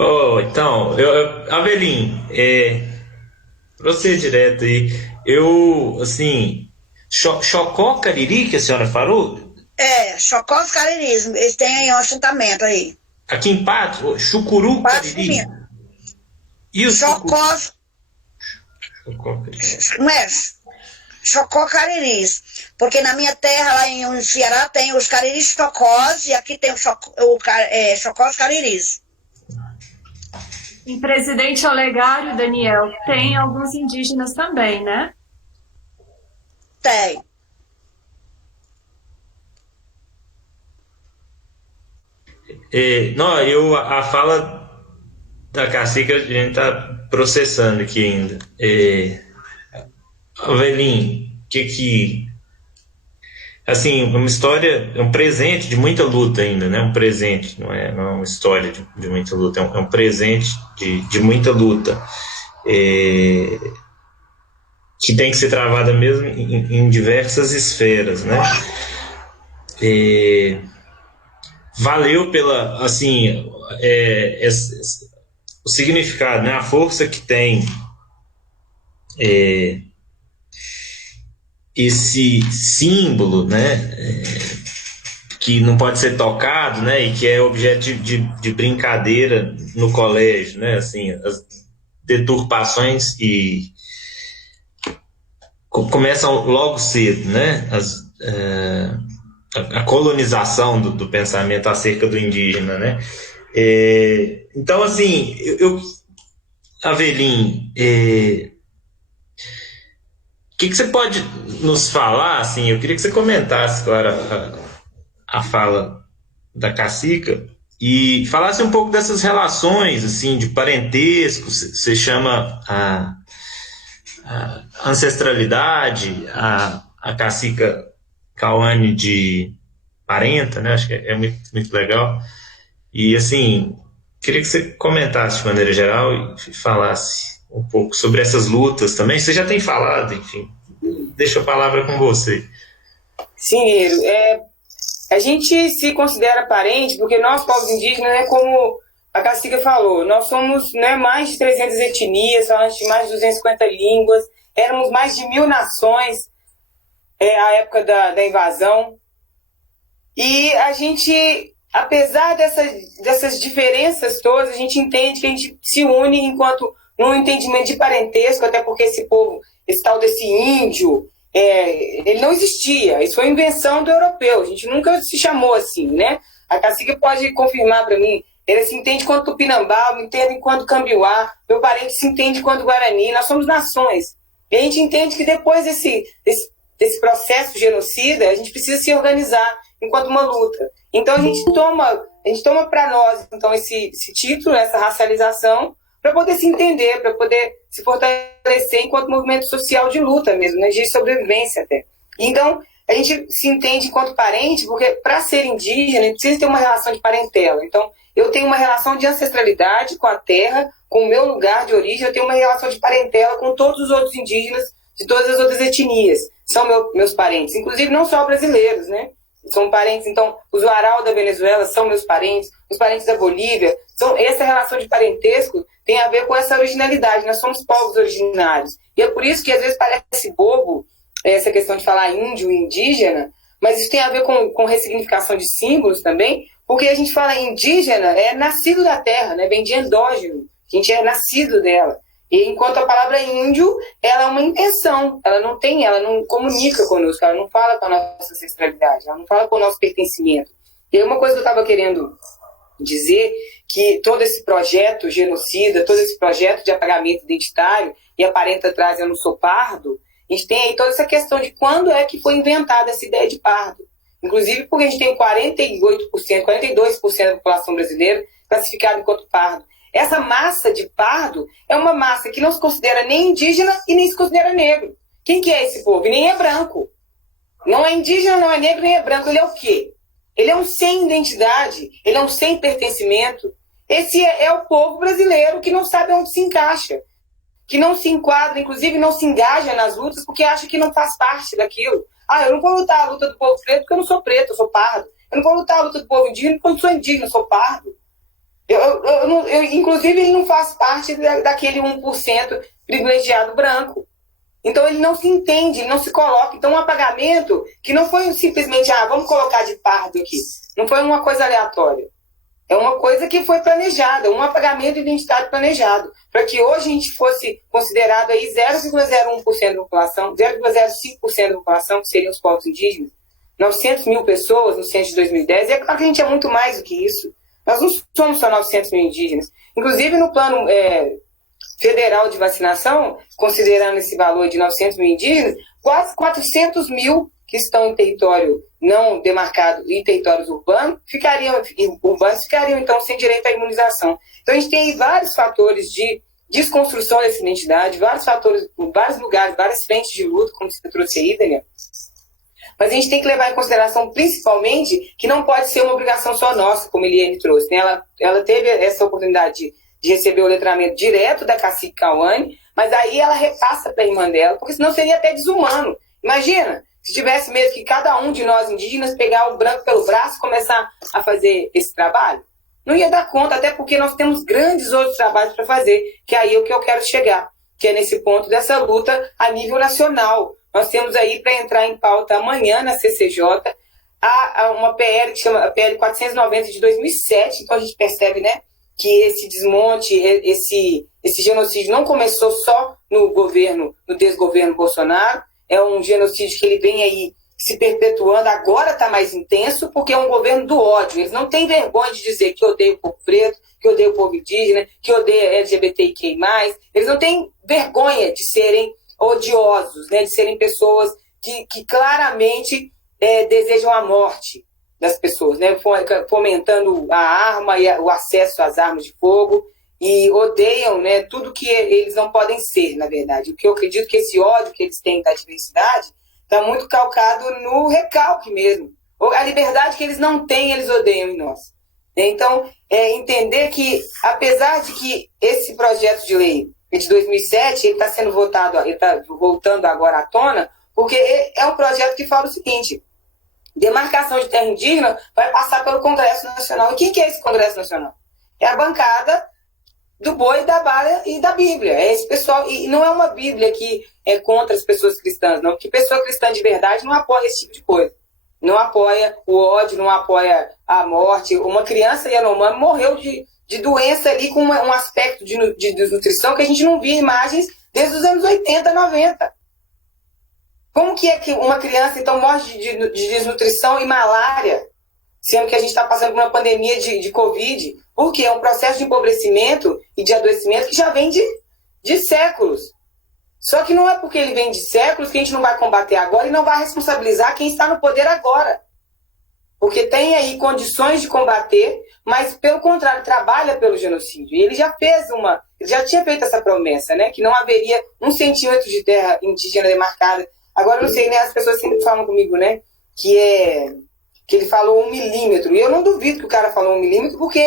Oh, então, Avelim, pra você direto aí, assim, Chocó Cariri, que a senhora falou? Chocós Cariris, eles têm um assentamento aí. Aqui em Patos, Chucuru Cariri. E o Chocós. Chocó Cariri. Não é? Chocó Cariris. Porque na minha terra, lá no Ceará, tem os Cariris Chocós e aqui tem Chocós Cariris. Em Presidente Olegário, Daniel, tem alguns indígenas também, né? Tem. Não, a fala da cacica a gente tá processando aqui ainda. Avelim, assim, uma história, é um presente de muita luta ainda, né? Um presente, não é uma história de muita luta, é um presente de muita luta, que tem que ser travada mesmo em diversas esferas, né? Valeu pela, assim, o significado, né? A força que tem esse símbolo, né, que não pode ser tocado, né, e que é objeto de brincadeira no colégio, né, assim, as deturpações começam logo cedo, né, a colonização do pensamento acerca do indígena, né. Então, assim, Avelim, o que você pode nos falar, assim, eu queria que você comentasse, claro, a fala da cacica e falasse um pouco dessas relações, assim, de parentesco, você chama a ancestralidade, a cacica Kawane de parenta, né, acho que é muito, muito legal, e, assim, queria que você comentasse de maneira geral e falasse um pouco sobre essas lutas também. Você já tem falado, enfim, deixo a palavra com você. Sim, Nero. A gente se considera parente porque nós, povos indígenas, né, como a cacica falou, nós somos, né, mais de 300 etnias, falamos de mais de 250 línguas, éramos mais de 1000 nações à época da invasão. E a gente, apesar dessas diferenças todas, a gente entende que a gente se une enquanto num entendimento de parentesco, até porque esse tal desse índio, ele não existia. Isso foi invenção do europeu. A gente nunca se chamou assim, né? A cacica pode confirmar para mim. Ele se entende quanto Tupinambá, me entende enquanto Cambiuá, meu parente se entende quanto Guarani. Nós somos nações. E a gente entende que depois desse processo genocida, a gente precisa se organizar enquanto uma luta. Então a gente toma para nós então esse título, essa racialização, para poder se entender, para poder se fortalecer enquanto movimento social de luta mesmo, né, de sobrevivência até. Então, a gente se entende enquanto parente, porque para ser indígena, a gente precisa ter uma relação de parentela. Então, eu tenho uma relação de ancestralidade com a terra, com o meu lugar de origem, eu tenho uma relação de parentela com todos os outros indígenas de todas as outras etnias. São meus parentes, inclusive não só brasileiros, né? São parentes, então, os Uaral da Venezuela são meus parentes, os parentes da Bolívia. Essa relação de parentesco tem a ver com essa originalidade, nós somos povos originários. E é por isso que às vezes parece bobo essa questão de falar índio e indígena, mas isso tem a ver com ressignificação de símbolos também, porque a gente fala indígena, é nascido da terra, né? Vem de endógeno, a gente é nascido dela. E enquanto a palavra índio, ela é uma intenção, ela não comunica conosco, ela não fala com a nossa ancestralidade, ela não fala com o nosso pertencimento. E aí uma coisa que eu estava querendo dizer, que todo esse projeto genocida, todo esse projeto de apagamento identitário, e a Parenta traz Eu Não Sou Pardo, a gente tem aí toda essa questão de quando é que foi inventada essa ideia de pardo. Inclusive porque a gente tem 42% da população brasileira classificada enquanto pardo. Essa massa de pardo é uma massa que não se considera nem indígena e nem se considera negro. Quem que é esse povo? E nem é branco. Não é indígena, não é negro, nem é branco. Ele é o quê? Ele é um sem identidade, ele é um sem pertencimento. Esse é o povo brasileiro que não sabe onde se encaixa, que não se enquadra, inclusive não se engaja nas lutas porque acha que não faz parte daquilo. Eu não vou lutar a luta do povo preto porque eu não sou preto, eu sou pardo. Eu não vou lutar a luta do povo indígena porque eu não sou indígena, eu sou pardo. Inclusive, ele não faz parte daquele 1% privilegiado branco. Então, ele não se entende, ele não se coloca. Então, um apagamento que não foi simplesmente, vamos colocar de pardo aqui. Não foi uma coisa aleatória. É uma coisa que foi planejada, um apagamento identitário planejado, para que hoje a gente fosse considerado aí 0,01% da população, 0,05% da população, que seriam os povos indígenas, 900 mil pessoas no censo de 2010. E é claro que a gente é muito mais do que isso. Nós não somos só 900 mil indígenas. Inclusive, no plano federal de vacinação, considerando esse valor de 900 mil indígenas, quase 400 mil que estão em território não demarcado e territórios urbanos ficariam, então, sem direito à imunização. Então, a gente tem aí vários fatores de desconstrução dessa identidade, vários fatores, vários lugares, várias frentes de luta, como você trouxe aí, Daniel. Mas a gente tem que levar em consideração, principalmente, que não pode ser uma obrigação só nossa, como a Eliane trouxe, né? Ela teve essa oportunidade de receber o letramento direto da cacique Cauane, mas aí ela repassa para a irmã dela, porque senão seria até desumano. Imagina, se tivesse mesmo que cada um de nós indígenas pegar o branco pelo braço e começar a fazer esse trabalho. Não ia dar conta, até porque nós temos grandes outros trabalhos para fazer, que é aí o que eu quero chegar, que é nesse ponto dessa luta a nível nacional. Nós temos aí para entrar em pauta amanhã na CCJ uma PL que chama a PL 490 de 2007. Então a gente percebe, né, que esse desmonte, esse genocídio não começou só no desgoverno Bolsonaro. É um genocídio que ele vem aí se perpetuando, agora está mais intenso, porque é um governo do ódio. Eles não têm vergonha de dizer que odeia o povo preto, que odeia o povo indígena, que odeia LGBTQI+. Eles não têm vergonha de serem odiosos, né, de serem pessoas que claramente desejam a morte das pessoas, né, fomentando a arma e o acesso às armas de fogo, e odeiam, né, tudo que eles não podem ser, na verdade. O que eu acredito que esse ódio que eles têm da diversidade está muito calcado no recalque mesmo. A liberdade que eles não têm, eles odeiam em nós. Então, entender que, apesar de que esse projeto de lei de 2007, ele está sendo votado, ele está voltando agora à tona, porque é um projeto que fala o seguinte: demarcação de terra indígena vai passar pelo Congresso Nacional. E quem que é esse Congresso Nacional? É a bancada do boi, da bala e da Bíblia. É esse pessoal, e não é uma Bíblia que é contra as pessoas cristãs, não, porque pessoa cristã de verdade não apoia esse tipo de coisa. Não apoia o ódio, não apoia a morte. Uma criança Yanomami morreu de doença ali com um aspecto de desnutrição que a gente não via imagens desde os anos 80, 90. Como que é que uma criança, então, morre de desnutrição e malária, sendo que a gente está passando por uma pandemia de Covid? Porque é um processo de empobrecimento e de adoecimento que já vem de séculos. Só que não é porque ele vem de séculos que a gente não vai combater agora e não vai responsabilizar quem está no poder agora. Porque tem aí condições de combater, mas, pelo contrário, trabalha pelo genocídio. E ele já tinha feito essa promessa, né? Que não haveria 1 centímetro de terra indígena demarcada. Agora, eu não sei, né? As pessoas sempre falam comigo, né? Que ele falou 1 milímetro. E eu não duvido que o cara falou 1 milímetro, porque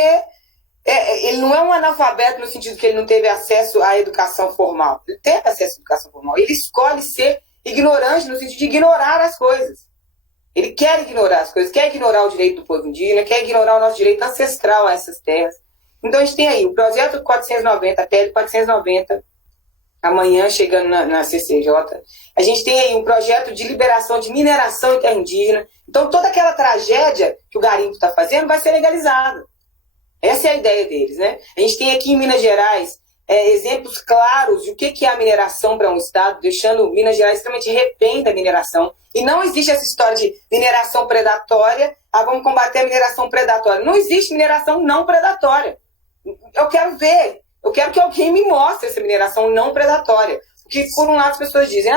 ele não é um analfabeto no sentido que ele não teve acesso à educação formal. Ele teve acesso à educação formal. Ele escolhe ser ignorante no sentido de ignorar as coisas. Ele quer ignorar as coisas, quer ignorar o direito do povo indígena, quer ignorar o nosso direito ancestral a essas terras. Então a gente tem aí o projeto 490, a PL 490, amanhã chegando na CCJ. A gente tem aí um projeto de liberação de mineração em terra indígena. Então toda aquela tragédia que o garimpo está fazendo vai ser legalizada. Essa é a ideia deles, né? A gente tem aqui em Minas Gerais exemplos claros de o que é a mineração para um estado, deixando Minas Gerais extremamente refém da mineração. E não existe essa história de mineração predatória, vamos combater a mineração predatória. Não existe mineração não predatória. Eu quero ver, eu quero que alguém me mostre essa mineração não predatória. Porque, por um lado, as pessoas dizem,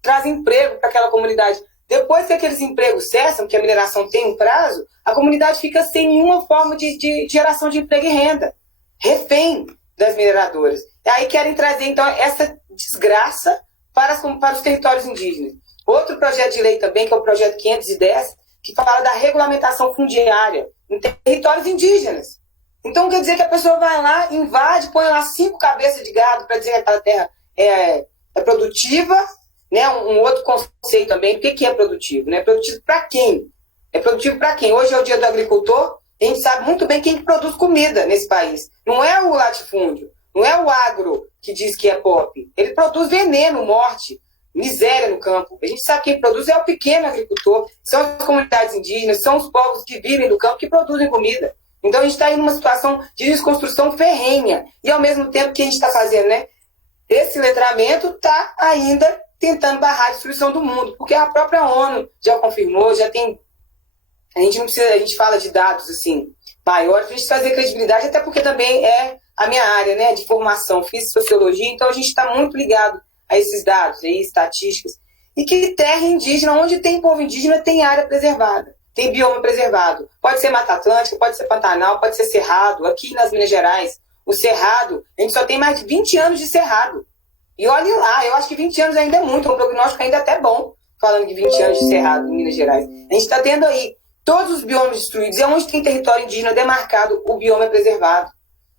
traz emprego para aquela comunidade. Depois que aqueles empregos cessam, que a mineração tem um prazo, a comunidade fica sem nenhuma forma de geração de emprego e renda. Refém das mineradoras. E aí querem trazer, então, essa desgraça para os territórios indígenas. Outro projeto de lei também, que é o projeto 510, que fala da regulamentação fundiária em territórios indígenas. Então, quer dizer que a pessoa vai lá, invade, põe lá 5 cabeças de gado para dizer que aquela terra é produtiva, né? Um outro conceito também, o que é produtivo? Né? É produtivo para quem? É produtivo para quem? Hoje é o dia do agricultor, a gente sabe muito bem quem produz comida nesse país. Não é o latifúndio, não é o agro que diz que é pop. Ele produz veneno, morte, miséria no campo. A gente sabe que quem produz é o pequeno agricultor, são as comunidades indígenas, são os povos que vivem no campo que produzem comida. Então a gente está em uma situação de desconstrução ferrenha. E ao mesmo tempo que a gente está fazendo, né? Esse letramento está ainda tentando barrar a destruição do mundo, porque a própria ONU já confirmou, já tem. A gente não precisa, a gente fala de dados assim maiores para a gente trazer credibilidade, até porque também é a minha área, né, de formação, fiz sociologia, então a gente está muito ligado a esses dados aí, estatísticas. E que terra indígena, onde tem povo indígena, tem área preservada, tem bioma preservado. Pode ser Mata Atlântica, pode ser Pantanal, pode ser Cerrado. Aqui nas Minas Gerais, o Cerrado, a gente só tem mais de 20 anos de Cerrado. E olhe lá, eu acho que 20 anos ainda é muito, um prognóstico ainda até bom, falando de 20 anos de Cerrado em Minas Gerais. A gente está tendo aí todos os biomas destruídos, e onde tem território indígena demarcado, o bioma é preservado.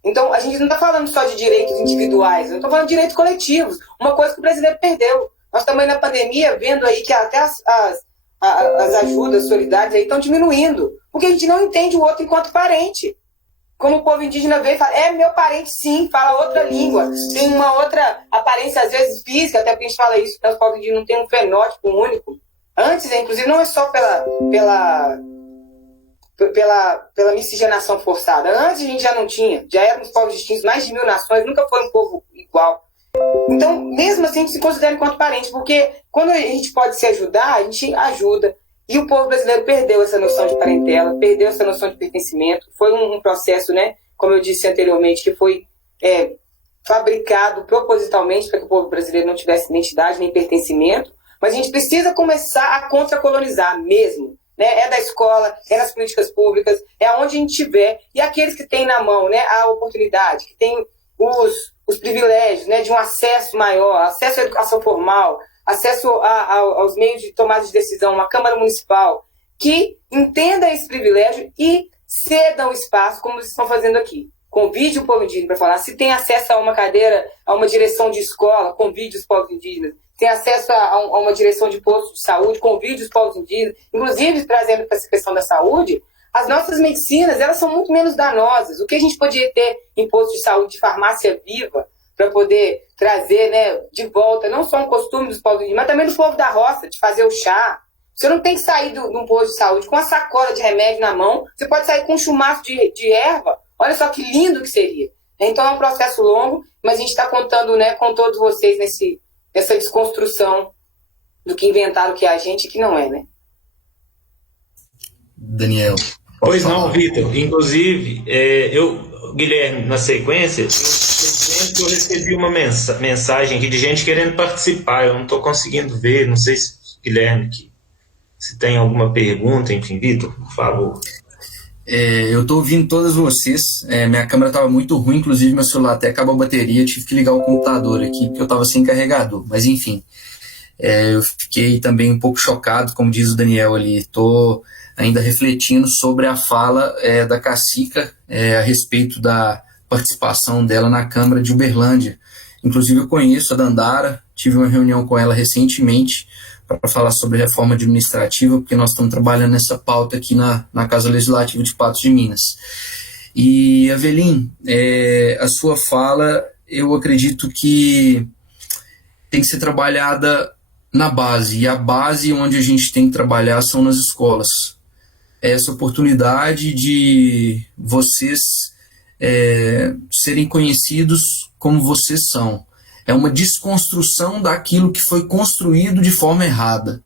Então, a gente não está falando só de direitos individuais, não estou falando de direitos coletivos, uma coisa que o brasileiro perdeu. Nós também na pandemia, vendo aí que até as ajudas solidárias aí estão diminuindo, porque a gente não entende o outro enquanto parente. Como o povo indígena vem e fala, é meu parente sim, fala outra língua, tem uma outra aparência, às vezes física, até porque a gente fala isso, que os povos indígenas não têm um fenótipo único. Antes, inclusive, não é só pela miscigenação forçada. Antes a gente já não tinha, já éramos povos distintos, mais de 1000 nações, nunca foi um povo igual. Então, mesmo assim, a gente se considera enquanto parente, porque quando a gente pode se ajudar, a gente ajuda. E o povo brasileiro perdeu essa noção de parentela, perdeu essa noção de pertencimento. Foi um processo, né, como eu disse anteriormente, que foi fabricado propositalmente para que o povo brasileiro não tivesse identidade nem pertencimento. Mas a gente precisa começar a contracolonizar mesmo. Né? É da escola, é nas políticas públicas, é onde a gente tiver. E aqueles que têm na mão, né, a oportunidade, que têm os privilégios, né, de um acesso maior, acesso à educação formal, acesso aos meios de tomada de decisão, uma Câmara Municipal, que entenda esse privilégio e ceda um espaço, como vocês estão fazendo aqui. Convide o povo indígena para falar. Se tem acesso a uma cadeira, a uma direção de escola, convide os povos indígenas. Tem acesso a uma direção de posto de saúde, convide os povos indígenas. Inclusive, trazendo para essa questão da saúde, as nossas medicinas, elas são muito menos danosas. O que a gente podia ter em posto de saúde, de farmácia viva, para poder trazer, né, de volta, não só um costume dos povos indígenas, mas também do povo da roça, de fazer o chá. Você não tem que sair de um posto de saúde com uma sacola de remédio na mão, você pode sair com um chumaço de erva. Olha só que lindo que seria. Então é um processo longo, mas a gente está contando, né, com todos vocês nessa desconstrução do que inventaram que é a gente e que não é, né? Daniel. Pois não, Vitor. Inclusive, Guilherme, na sequência, eu recebi uma mensagem aqui de gente querendo participar. Eu não estou conseguindo ver, não sei se Guilherme, se tem alguma pergunta, enfim, Vitor, por favor. Eu estou ouvindo todas vocês. Minha câmera estava muito ruim, inclusive meu celular até acabou a bateria, tive que ligar o computador aqui, porque eu estava sem carregador. Mas enfim, eu fiquei também um pouco chocado, como diz o Daniel ali. Estou ainda refletindo sobre a fala da Cacica a respeito da participação dela na Câmara de Uberlândia. Inclusive eu conheço a Dandara, tive uma reunião com ela recentemente para falar sobre reforma administrativa, porque nós estamos trabalhando nessa pauta aqui na Casa Legislativa de Patos de Minas. E, Avelin, a sua fala, eu acredito que tem que ser trabalhada na base, e a base onde a gente tem que trabalhar são nas escolas. Essa oportunidade de vocês serem conhecidos como vocês são. É uma desconstrução daquilo que foi construído de forma errada.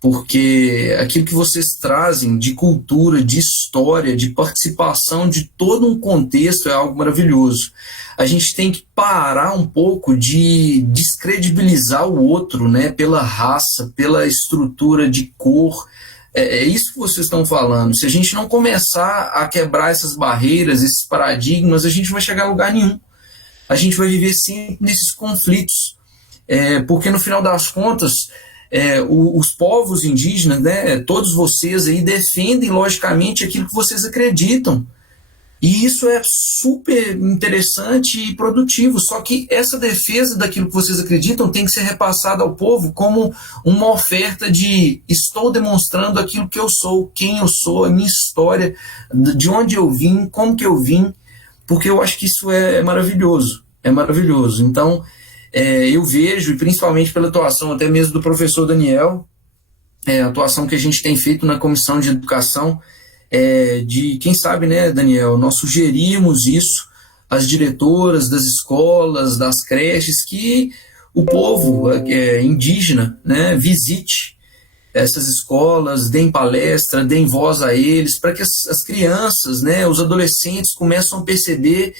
Porque aquilo que vocês trazem de cultura, de história, de participação de todo um contexto é algo maravilhoso. A gente tem que parar um pouco de descredibilizar o outro, né, pela raça, pela estrutura de cor. É isso que vocês estão falando. Se a gente não começar a quebrar essas barreiras, esses paradigmas, a gente não vai chegar a lugar nenhum. A gente vai viver sempre nesses conflitos. Porque no final das contas, os povos indígenas, né, todos vocês aí defendem logicamente aquilo que vocês acreditam. E isso é super interessante e produtivo, só que essa defesa daquilo que vocês acreditam tem que ser repassada ao povo como uma oferta de estou demonstrando aquilo que eu sou, quem eu sou, a minha história, de onde eu vim, como que eu vim, porque eu acho que isso é maravilhoso, é maravilhoso. Então, eu vejo, e principalmente pela atuação até mesmo do professor Daniel, a atuação que a gente tem feito na Comissão de Educação, de, quem sabe, né, Daniel, nós sugerimos isso às diretoras das escolas, das creches, que o povo indígena, né, visite essas escolas, deem palestra, deem voz a eles, para que as crianças, né, os adolescentes começam a perceber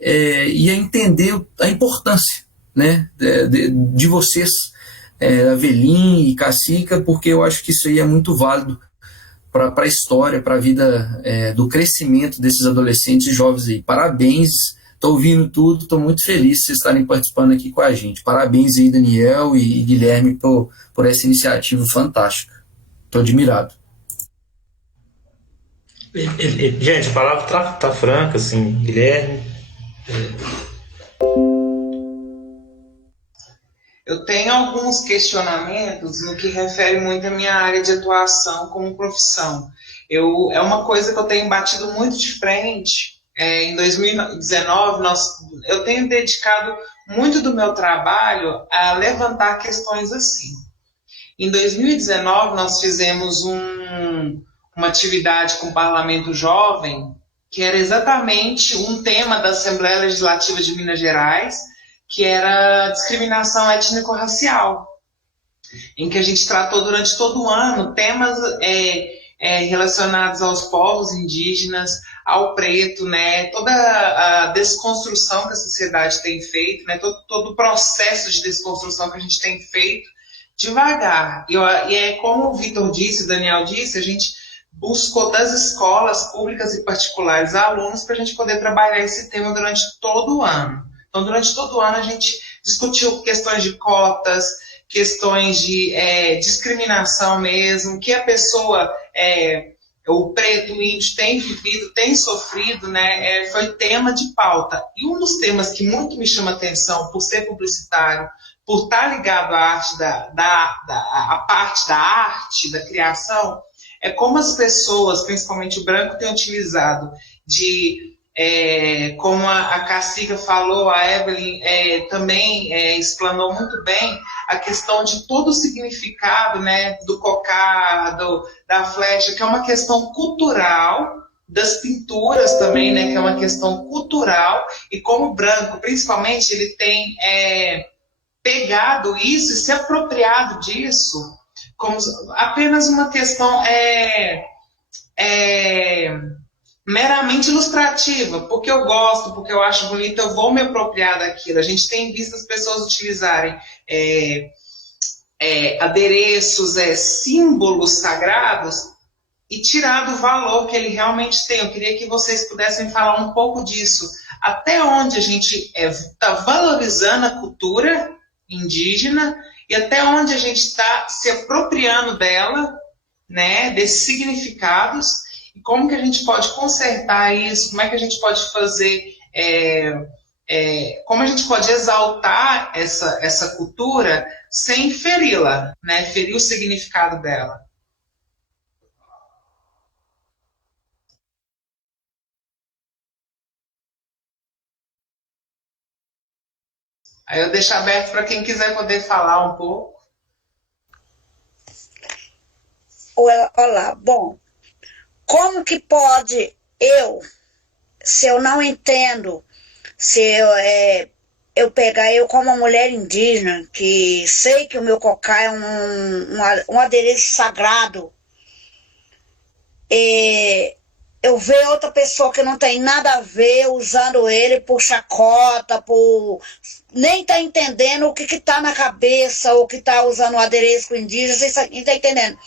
e a entender a importância, né, de vocês, Avelim e Cacica, porque eu acho que isso aí é muito válido para a história, para a vida do crescimento desses adolescentes e jovens aí. Parabéns, estou ouvindo tudo, estou muito feliz de vocês estarem participando aqui com a gente. Parabéns aí, Daniel e Guilherme, por essa iniciativa fantástica. Estou admirado. Gente, a palavra tá franca, assim, Guilherme. Eu tenho alguns questionamentos no que refere muito à minha área de atuação como profissão. É uma coisa que eu tenho batido muito de frente. Em 2019, eu tenho dedicado muito do meu trabalho a levantar questões assim. Em 2019, nós fizemos uma atividade com o Parlamento Jovem, que era exatamente um tema da Assembleia Legislativa de Minas Gerais, que era discriminação étnico-racial, em que a gente tratou durante todo o ano temas relacionados aos povos indígenas, ao preto, né, toda a desconstrução que a sociedade tem feito, né, todo o processo de desconstrução que a gente tem feito devagar. E como o Vitor disse, o Daniel disse, a gente buscou das escolas públicas e particulares alunos para a gente poder trabalhar esse tema durante todo o ano. Então, durante todo o ano, a gente discutiu questões de cotas, questões de discriminação mesmo, que a pessoa, o preto, o índio, tem vivido, tem sofrido, né? Foi tema de pauta. E um dos temas que muito me chama atenção, por ser publicitário, por estar ligado à arte à parte da arte, da criação, é como as pessoas, principalmente o branco, têm utilizado como a Cacica falou, a Evelyn também explanou muito bem a questão de todo o significado, né, do cocar, da flecha, que é uma questão cultural, das pinturas também, né, que é uma questão cultural, e como o branco, principalmente, ele tem pegado isso e se apropriado disso como apenas uma questão meramente ilustrativa, porque eu gosto, porque eu acho bonito, eu vou me apropriar daquilo. A gente tem visto as pessoas utilizarem adereços, símbolos sagrados e tirar do valor que ele realmente tem. Eu queria que vocês pudessem falar um pouco disso. Até onde a gente está valorizando a cultura indígena e até onde a gente está se apropriando dela, né, desses significados. E como que a gente pode consertar isso? Como é que a gente pode fazer? Como a gente pode exaltar essa cultura sem feri-la, né? Ferir o significado dela? Aí eu deixo aberto para quem quiser poder falar um pouco. Olá, bom. Como que pode eu, se eu não entendo, se eu pegar eu como uma mulher indígena, que sei que o meu cocá é um adereço sagrado, eu ver outra pessoa que não tem nada a ver usando ele por chacota, nem tá entendendo o que tá na cabeça, ou que tá usando o adereço indígena, vocês não tá entendendo.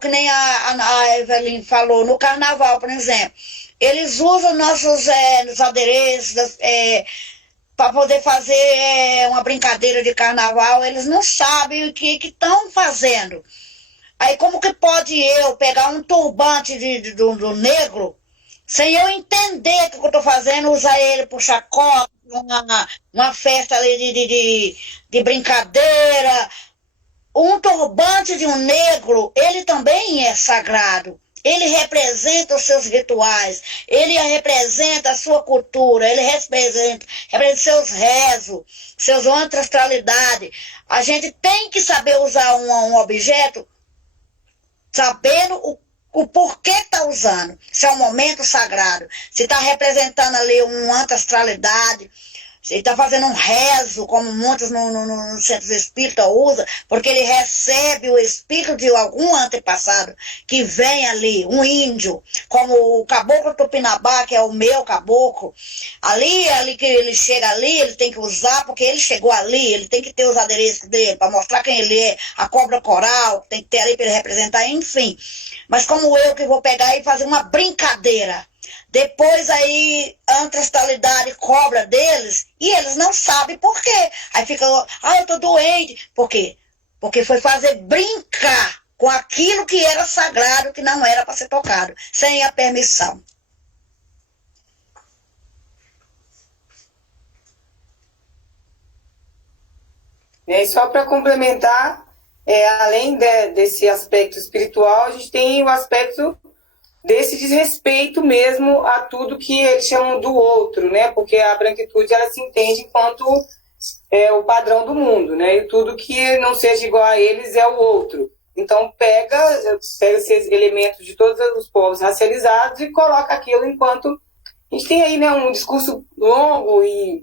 Que nem a Evelyn falou, no carnaval, por exemplo, eles usam nossos adereços para poder fazer uma brincadeira de carnaval, eles não sabem o que estão fazendo. Aí como que pode eu pegar um turbante do negro, sem eu entender o que eu estou fazendo, usar ele por chacota, uma festa ali de brincadeira? Um turbante de um negro, ele também é sagrado. Ele representa os seus rituais, ele representa a sua cultura, ele representa seus rezos, seus ancestralidade. A gente tem que saber usar um objeto sabendo o porquê está usando. Se é um momento sagrado, se está representando ali uma ancestralidade, se está fazendo um rezo, como muitos no centro espírita usam, porque ele recebe o espírito de algum antepassado que vem ali, um índio, como o caboclo Tupinambá, que é o meu caboclo. Ali que ele chega ali, ele tem que usar, porque ele chegou ali, ele tem que ter os adereços dele, para mostrar quem ele é, a cobra coral, tem que ter ali para ele representar, enfim. Mas como eu que vou pegar e fazer uma brincadeira, depois aí a ancestralidade cobra deles e eles não sabem por quê. Aí fica, eu tô doente. Por quê? Porque foi fazer brincar com aquilo que era sagrado, que não era para ser tocado, sem a permissão. E só para complementar, além desse aspecto espiritual, a gente tem o aspecto desse desrespeito mesmo a tudo que eles chamam do outro, né? Porque a branquitude, ela se entende enquanto o padrão do mundo, né? E tudo que não seja igual a eles é o outro. Então pega esses elementos de todos os povos racializados e coloca aquilo enquanto... A gente tem aí, né, um discurso longo e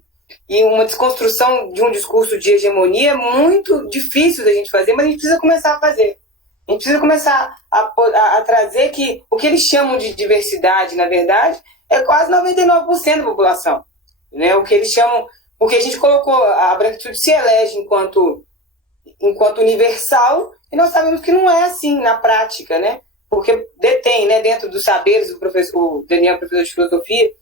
uma desconstrução de um discurso de hegemonia muito difícil da gente fazer, mas a gente precisa começar a fazer. A gente precisa começar a trazer que o que eles chamam de diversidade, na verdade, é quase 99% da população. Né? O que eles chamam... Porque a gente colocou... A branquitude se elege enquanto universal, e nós sabemos que não é assim na prática, né? Porque detém, né, dentro dos saberes, o Daniel, professor de filosofia,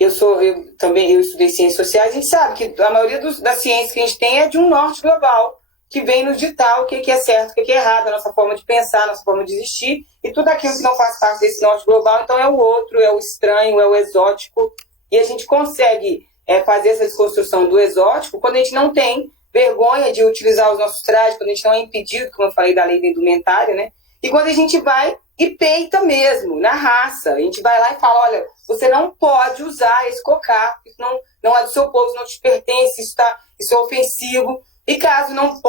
eu estudei ciências sociais, a gente sabe que a maioria das ciências que a gente tem é de um norte global, que vem nos ditar o que é certo, o que é errado, a nossa forma de pensar, a nossa forma de existir, e tudo aquilo que não faz parte desse norte global, então é o outro, é o estranho, é o exótico, e a gente consegue fazer essa desconstrução do exótico quando a gente não tem vergonha de utilizar os nossos trajes, quando a gente não é impedido, como eu falei da lei da indumentária, né? E quando a gente vai e peita mesmo, na raça, a gente vai lá e fala, olha, você não pode usar esse cocá, isso não é do seu povo, isso não te pertence, isso é ofensivo. E caso não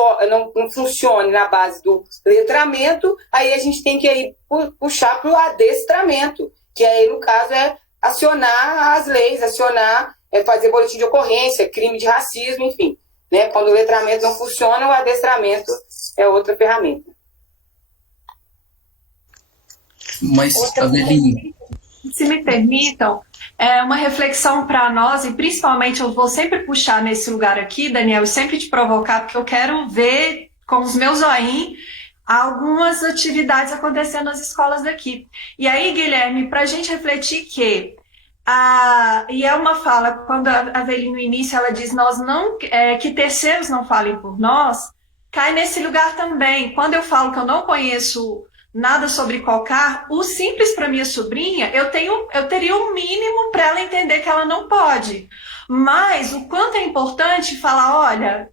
funcione na base do letramento, aí a gente tem que aí puxar para o adestramento, que aí, no caso, é acionar as leis, fazer boletim de ocorrência, crime de racismo, enfim. Né? Quando o letramento não funciona, o adestramento é outra ferramenta. Mas, Avelin... Se me permitam, uma reflexão para nós, e principalmente eu vou sempre puxar nesse lugar aqui, Daniel, e sempre te provocar, porque eu quero ver com os meus olhinhos algumas atividades acontecendo nas escolas daqui. E aí, Guilherme, para a gente refletir e é uma fala, quando a Avelin no início ela diz que terceiros não falem por nós, cai nesse lugar também. Quando eu falo que eu não conheço nada sobre cocar, o simples para minha sobrinha, eu teria um mínimo para ela entender que ela não pode. Mas o quanto é importante falar, olha,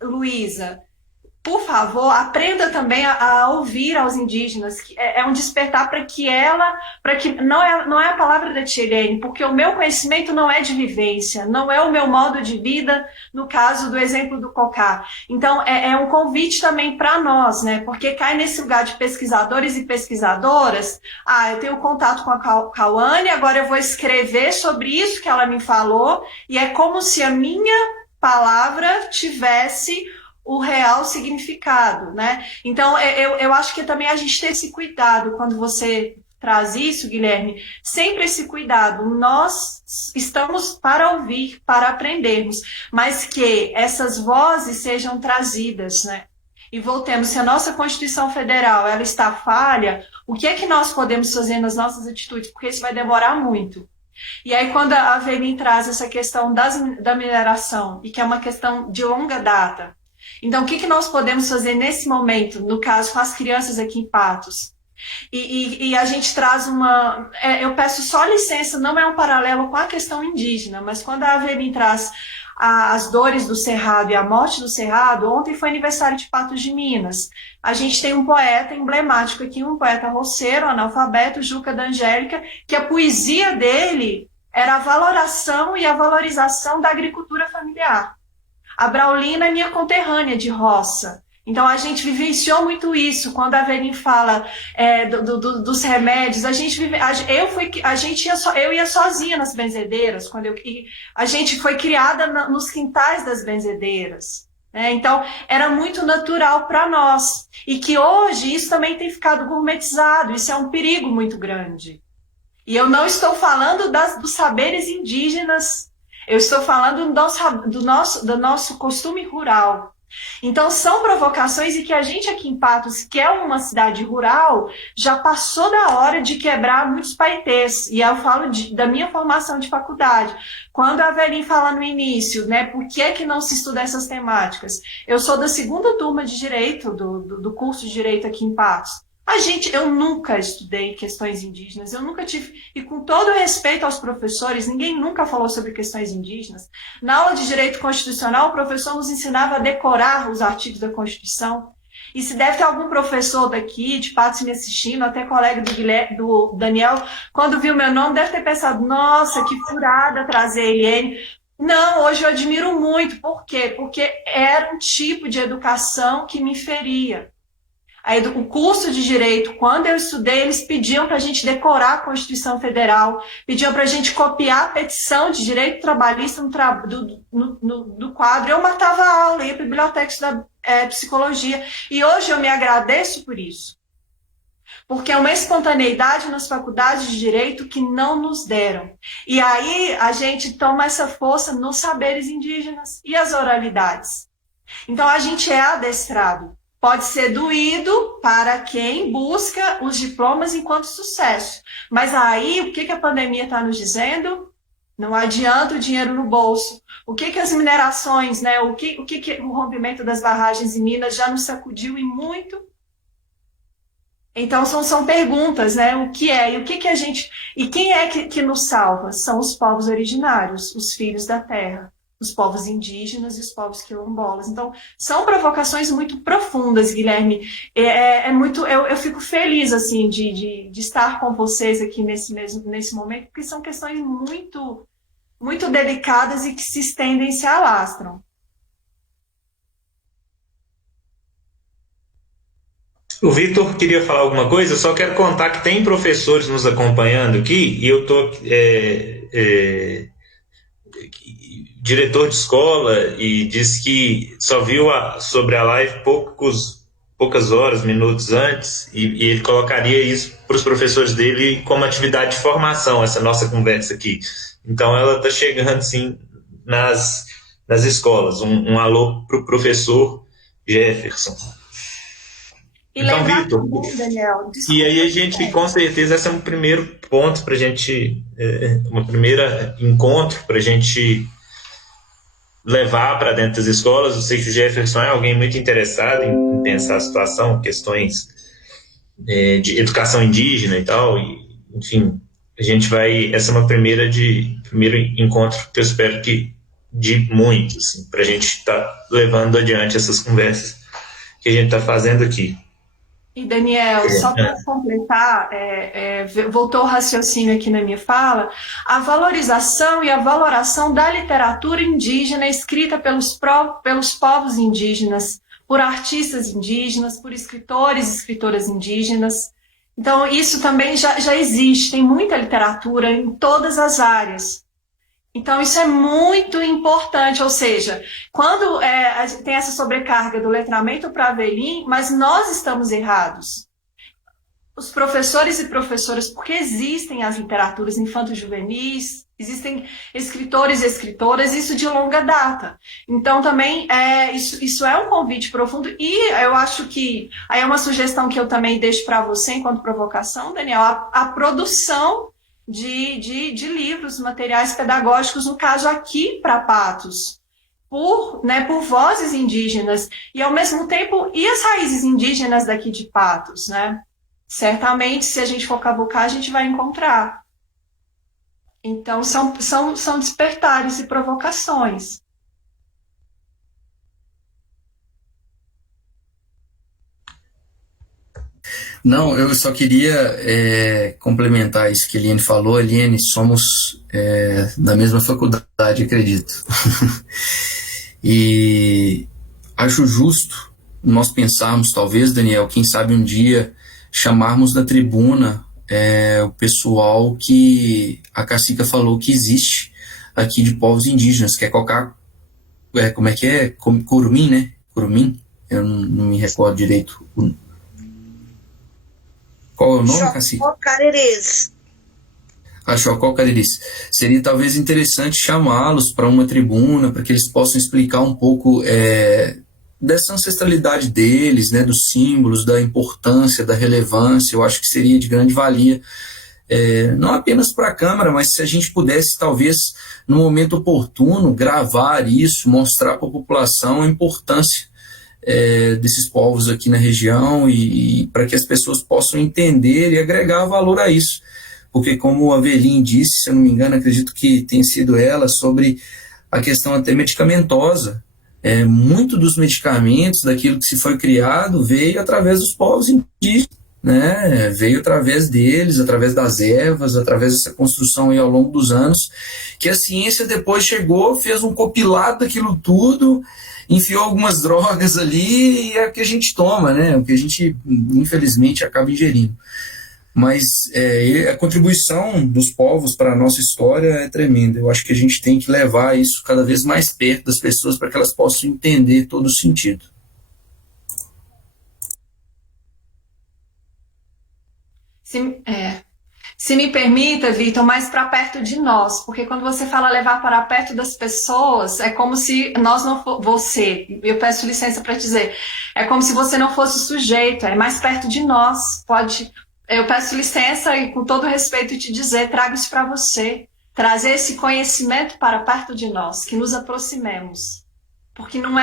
Luísa, por favor, aprenda também a ouvir aos indígenas, que é um despertar para que não é a palavra da tia Helene, porque o meu conhecimento não é de vivência, não é o meu modo de vida, no caso do exemplo do cocá. Então, é um convite também para nós, né? Porque cai nesse lugar de pesquisadores e pesquisadoras. Eu tenho contato com a Kawane, agora eu vou escrever sobre isso que ela me falou, e é como se a minha palavra tivesse o real significado, né? Então, eu acho que também a gente tem esse cuidado, quando você traz isso, Guilherme, sempre esse cuidado. Nós estamos para ouvir, para aprendermos, mas que essas vozes sejam trazidas, né? E voltemos, se a nossa Constituição Federal ela está falha, o que é que nós podemos fazer nas nossas atitudes? Porque isso vai demorar muito. E aí, quando a Avelin traz essa questão da mineração, e que é uma questão de longa data, então, o que nós podemos fazer nesse momento, no caso, com as crianças aqui em Patos? E a gente traz eu peço só licença, não é um paralelo com a questão indígena, mas quando a Avelin traz as dores do Cerrado e a morte do Cerrado, ontem foi aniversário de Patos de Minas. A gente tem um poeta emblemático aqui, um poeta roceiro, analfabeto, Juca da Angélica, que a poesia dele era a valoração e a valorização da agricultura familiar. A Braulina é minha conterrânea de roça. Então, a gente vivenciou muito isso. Quando a Avelin fala dos remédios, eu ia sozinha nas benzedeiras. A gente foi criada nos quintais das benzedeiras. Né? Então, era muito natural para nós. E que hoje isso também tem ficado gourmetizado. Isso é um perigo muito grande. E eu não estou falando dos saberes indígenas. Eu estou falando do nosso costume rural. Então, são provocações e que a gente aqui em Patos, que é uma cidade rural, já passou da hora de quebrar muitos paetês. E eu falo da minha formação de faculdade. Quando a Avelin fala no início, né, por que não se estuda essas temáticas? Eu sou da segunda turma de Direito, do curso de Direito aqui em Patos. Eu nunca estudei questões indígenas, eu nunca tive, e com todo respeito aos professores, ninguém nunca falou sobre questões indígenas. Na aula de Direito Constitucional, o professor nos ensinava a decorar os artigos da Constituição, e se deve ter algum professor daqui, de Patos me assistindo, até colega do Daniel, quando viu meu nome, deve ter pensado, nossa, que furada trazer ele. Não, hoje eu admiro muito, por quê? Porque era um tipo de educação que me feria. O curso de Direito, quando eu estudei, eles pediam para a gente decorar a Constituição Federal, pediam para a gente copiar a petição de Direito Trabalhista do quadro. Eu matava a aula, ia para a biblioteca estudar Psicologia. E hoje eu me agradeço por isso. Porque é uma espontaneidade nas faculdades de Direito que não nos deram. E aí a gente toma essa força nos saberes indígenas e as oralidades. Então a gente é adestrado. Pode ser doído para quem busca os diplomas enquanto sucesso. Mas aí, o que a pandemia está nos dizendo? Não adianta o dinheiro no bolso. O que as minerações, né? O que o rompimento das barragens em Minas já nos sacudiu e muito? Então, são perguntas, né? O que é? E o que a gente... E quem é que nos salva? São os povos originários, os filhos da terra. Os povos indígenas e os povos quilombolas. Então, são provocações muito profundas, Guilherme. Eu fico feliz assim, de estar com vocês aqui nesse momento, porque são questões muito, muito delicadas e que se estendem e se alastram. O Vitor queria falar alguma coisa, eu só quero contar que tem professores nos acompanhando aqui, e eu estou... diretor de escola, e disse que só viu sobre a live poucas horas, minutos antes, e ele colocaria isso para os professores dele como atividade de formação, essa nossa conversa aqui. Então ela está chegando sim nas escolas. Um alô para o professor Jefferson. Então, Vitor, Daniel, e aí a gente, com certeza, esse é um primeiro ponto para a gente, uma primeira encontro para a gente levar para dentro das escolas. Eu sei que o Jefferson é alguém muito interessado em pensar a situação, questões de educação indígena e tal, e, enfim, a gente vai, essa é uma primeiro encontro que eu espero que de muitos, assim, para a gente estar levando adiante essas conversas que a gente está fazendo aqui. E, Daniel, só para completar, voltou o raciocínio aqui na minha fala, a valorização e a valoração da literatura indígena escrita pelos povos indígenas, por artistas indígenas, por escritores e escritoras indígenas. Então, isso também já existe, tem muita literatura em todas as áreas. Então, isso é muito importante, ou seja, quando tem essa sobrecarga do letramento para a Avelim, mas nós estamos errados. Os professores e professoras, porque existem as literaturas infanto-juvenis, existem escritores e escritoras, isso de longa data. Então, também, isso é um convite profundo, e eu acho que, aí é uma sugestão que eu também deixo para você, enquanto provocação, Daniel, a produção de livros, materiais pedagógicos, no caso aqui para Patos, por vozes indígenas, e ao mesmo tempo, e as raízes indígenas daqui de Patos, né? Certamente, se a gente for cavucar, a gente vai encontrar. Então, são despertares e provocações. Não, eu só queria complementar isso que a Eliane falou. Eliane, somos da mesma faculdade, acredito. E acho justo nós pensarmos, talvez, Daniel, quem sabe um dia chamarmos da tribuna o pessoal que a Cacica falou que existe aqui de povos indígenas, que é colocar, como é que é? Curumim, né? Curumim? Eu não me recordo direito. Qual é o nome, Cacique? Chocó Caririz. Seria talvez interessante chamá-los para uma tribuna, para que eles possam explicar um pouco dessa ancestralidade deles, né, dos símbolos, da importância, da relevância. Eu acho que seria de grande valia, não apenas para a Câmara, mas se a gente pudesse, talvez, no momento oportuno, gravar isso, mostrar para a população a importância desses povos aqui na região e para que as pessoas possam entender e agregar valor a isso. Porque, como a Avelim disse, se eu não me engano, acredito que tenha sido ela, sobre a questão até medicamentosa. Muito dos medicamentos, daquilo que se foi criado, veio através dos povos indígenas, né? Veio através deles, através das ervas, através dessa construção aí ao longo dos anos, que a ciência depois chegou, fez um compilado daquilo tudo, enfiou algumas drogas ali, e é o que a gente toma, né? O que a gente, infelizmente, acaba ingerindo. Mas a contribuição dos povos para a nossa história é tremenda. Eu acho que a gente tem que levar isso cada vez mais perto das pessoas para que elas possam entender todo o sentido. Se me permita, Vitor, mais para perto de nós, porque quando você fala levar para perto das pessoas, é como se nós não você, eu peço licença para dizer, é como se você não fosse o sujeito, é mais perto de nós. Eu peço licença e com todo respeito te dizer, trago isso para você, trazer esse conhecimento para perto de nós, que nos aproximemos, porque não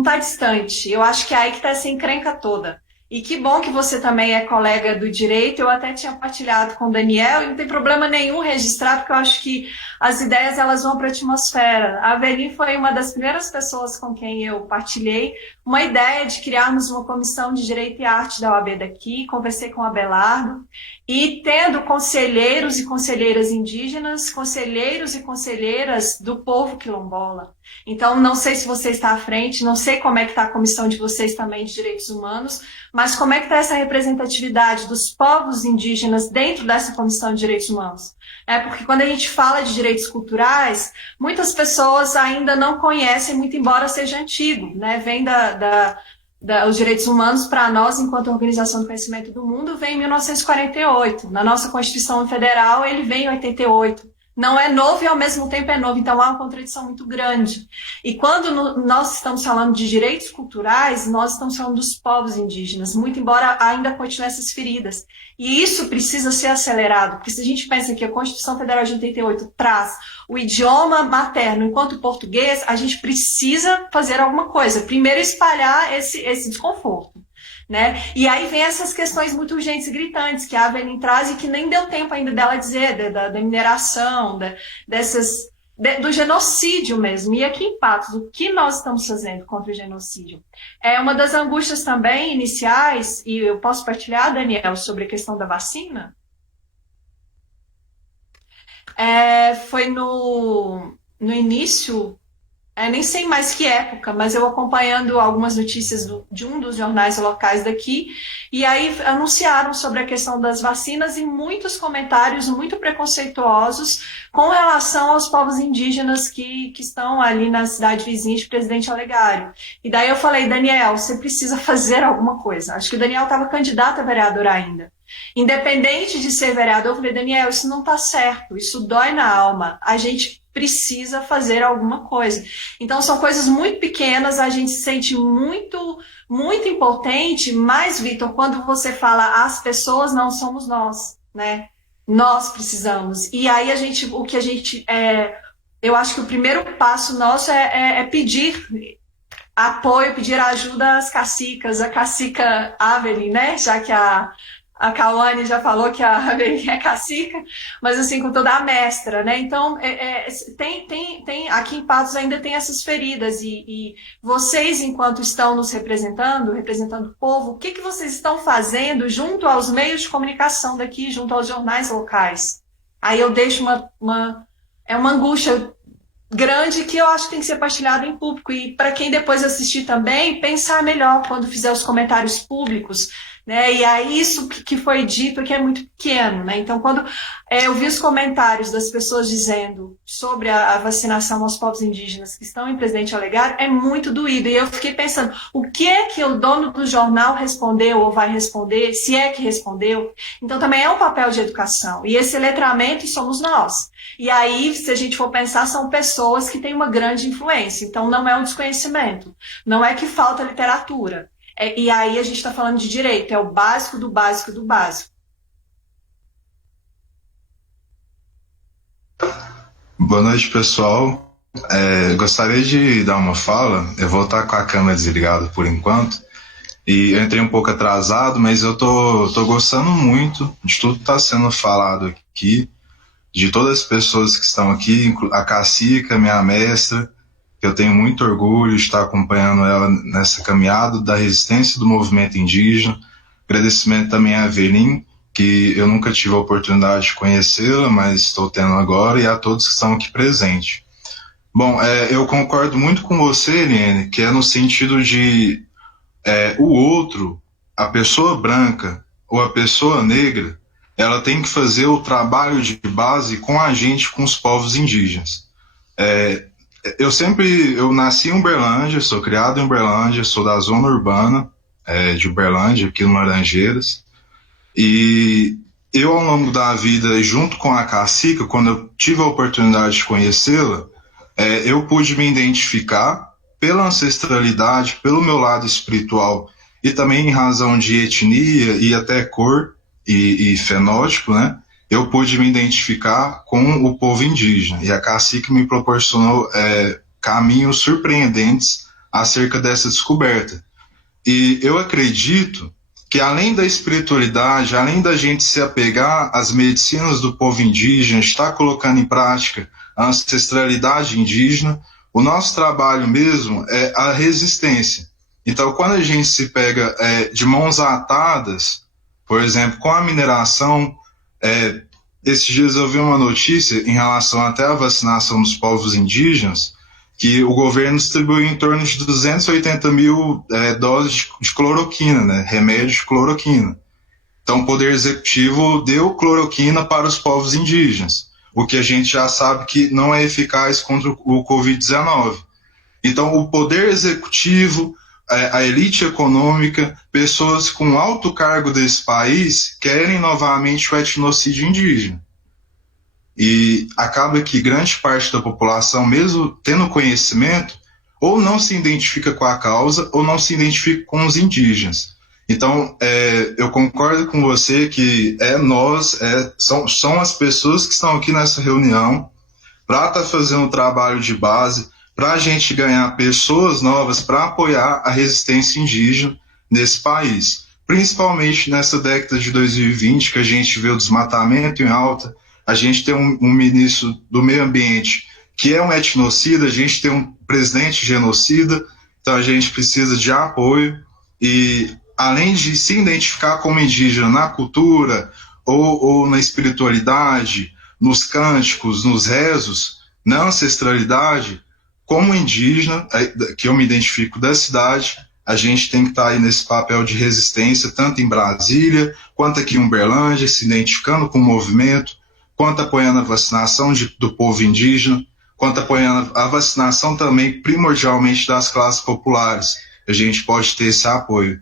está distante. Eu acho que é aí que está essa encrenca toda. E que bom que você também é colega do direito. Eu até tinha partilhado com o Daniel e não tem problema nenhum registrar, porque eu acho que as ideias elas vão para a atmosfera. A Avelim foi uma das primeiras pessoas com quem eu partilhei uma ideia de criarmos uma comissão de Direito e Arte da OAB daqui. Conversei com o Abelardo e tendo conselheiros e conselheiras indígenas, conselheiros e conselheiras do povo quilombola. Então, não sei se você está à frente, não sei como é que está a comissão de vocês também de direitos humanos, mas como é que está essa representatividade dos povos indígenas dentro dessa comissão de direitos humanos? Porque quando a gente fala de direitos culturais, muitas pessoas ainda não conhecem, muito embora seja antigo, né? Vem os direitos humanos para nós, enquanto Organização do Conhecimento do Mundo, vem em 1948. Na nossa Constituição Federal, ele vem em 88. Não é novo e ao mesmo tempo é novo, então há uma contradição muito grande. E quando nós estamos falando de direitos culturais, nós estamos falando dos povos indígenas, muito embora ainda continuem essas feridas. E isso precisa ser acelerado, porque se a gente pensa que a Constituição Federal de 88 traz o idioma materno enquanto português, a gente precisa fazer alguma coisa. Primeiro, espalhar esse desconforto. Né? E aí vem essas questões muito urgentes e gritantes que a Avelim traz e que nem deu tempo ainda dela dizer, da mineração, dessas do genocídio mesmo. E aqui em Patos, o que nós estamos fazendo contra o genocídio? É uma das angústias também iniciais, e eu posso partilhar, Daniel, sobre a questão da vacina? Foi no início, nem sei mais que época, mas eu acompanhando algumas notícias de um dos jornais locais daqui, e aí anunciaram sobre a questão das vacinas e muitos comentários muito preconceituosos com relação aos povos indígenas que estão ali na cidade vizinha de Presidente Olegário. E daí eu falei, Daniel, você precisa fazer alguma coisa. Acho que o Daniel estava candidato a vereador ainda. Independente de ser vereador, eu falei, Daniel, isso não está certo, isso dói na alma, a gente precisa fazer alguma coisa. Então, são coisas muito pequenas, a gente se sente muito, muito impotente, mas, Vitor, quando você fala as pessoas, não somos nós, né? Nós precisamos. E aí, eu acho que o primeiro passo nosso é pedir apoio, pedir ajuda às cacicas, a cacica Avelin, né? Já que a Cauane já falou que a Avelin é cacica, mas assim, com toda a mestra, né? Então, tem aqui em Patos ainda tem essas feridas, e vocês, enquanto estão nos representando o povo, o que vocês estão fazendo junto aos meios de comunicação daqui, junto aos jornais locais? Aí eu deixo uma angústia grande que eu acho que tem que ser partilhado em público, e para quem depois assistir também, pensar melhor quando fizer os comentários públicos, né? E aí isso que foi dito que é muito pequeno, né? Então, quando eu vi os comentários das pessoas dizendo sobre a vacinação aos povos indígenas que estão em Presidente Olegário, é muito doído. E eu fiquei pensando, o que é que o dono do jornal respondeu ou vai responder, se é que respondeu? Então, também é um papel de educação. E esse letramento somos nós. E aí, se a gente for pensar, são pessoas que têm uma grande influência. Então, não é um desconhecimento. Não é que falta literatura. E aí a gente está falando de direito, é o básico do básico do básico. Boa noite, pessoal. Gostaria de dar uma fala. Eu vou estar com a câmera desligada por enquanto. E eu entrei um pouco atrasado, mas eu tô gostando muito de tudo que está sendo falado aqui, de todas as pessoas que estão aqui, a Cacica, minha mestra, que eu tenho muito orgulho de estar acompanhando ela nessa caminhada da resistência do movimento indígena. Agradecimento também à Avelin, que eu nunca tive a oportunidade de conhecê-la, mas estou tendo agora, e a todos que estão aqui presentes. Bom, eu concordo muito com você, Eliane, que é no sentido de o outro, a pessoa branca ou a pessoa negra, ela tem que fazer o trabalho de base com a gente, com os povos indígenas. Eu nasci em Uberlândia, sou criado em Uberlândia, sou da zona urbana de Uberlândia, aqui no Laranjeiras, e eu, ao longo da vida, junto com a Cacica, quando eu tive a oportunidade de conhecê-la, eu pude me identificar pela ancestralidade, pelo meu lado espiritual, e também em razão de etnia e até cor e fenótipo, né? Eu pude me identificar com o povo indígena, e a Cacica me proporcionou caminhos surpreendentes acerca dessa descoberta. E eu acredito que, além da espiritualidade, além da gente se apegar às medicinas do povo indígena, estar colocando em prática a ancestralidade indígena, o nosso trabalho mesmo é a resistência. Então, quando a gente se pega de mãos atadas, por exemplo, com a mineração, esses dias eu vi uma notícia em relação até à vacinação dos povos indígenas, que o governo distribuiu em torno de 280 mil doses de cloroquina, né, remédio de cloroquina. Então, o Poder Executivo deu cloroquina para os povos indígenas, o que a gente já sabe que não é eficaz contra o Covid-19. Então, o Poder Executivo, a elite econômica, pessoas com alto cargo desse país querem novamente o etnocídio indígena. E acaba que grande parte da população, mesmo tendo conhecimento, ou não se identifica com a causa, ou não se identifica com os indígenas. Então, eu concordo com você que são as pessoas que estão aqui nessa reunião para estar fazendo um trabalho de base, para a gente ganhar pessoas novas para apoiar a resistência indígena nesse país. Principalmente nessa década de 2020, que a gente vê o desmatamento em alta, a gente tem um ministro do meio ambiente que é um etnocida, a gente tem um presidente genocida, então a gente precisa de apoio e, além de se identificar como indígena na cultura ou na espiritualidade, nos cânticos, nos rezos, na ancestralidade, como indígena, que eu me identifico da cidade, a gente tem que estar aí nesse papel de resistência, tanto em Brasília, quanto aqui em Uberlândia, se identificando com o movimento, quanto apoiando a vacinação do povo indígena, quanto apoiando a vacinação também, primordialmente, das classes populares. A gente pode ter esse apoio.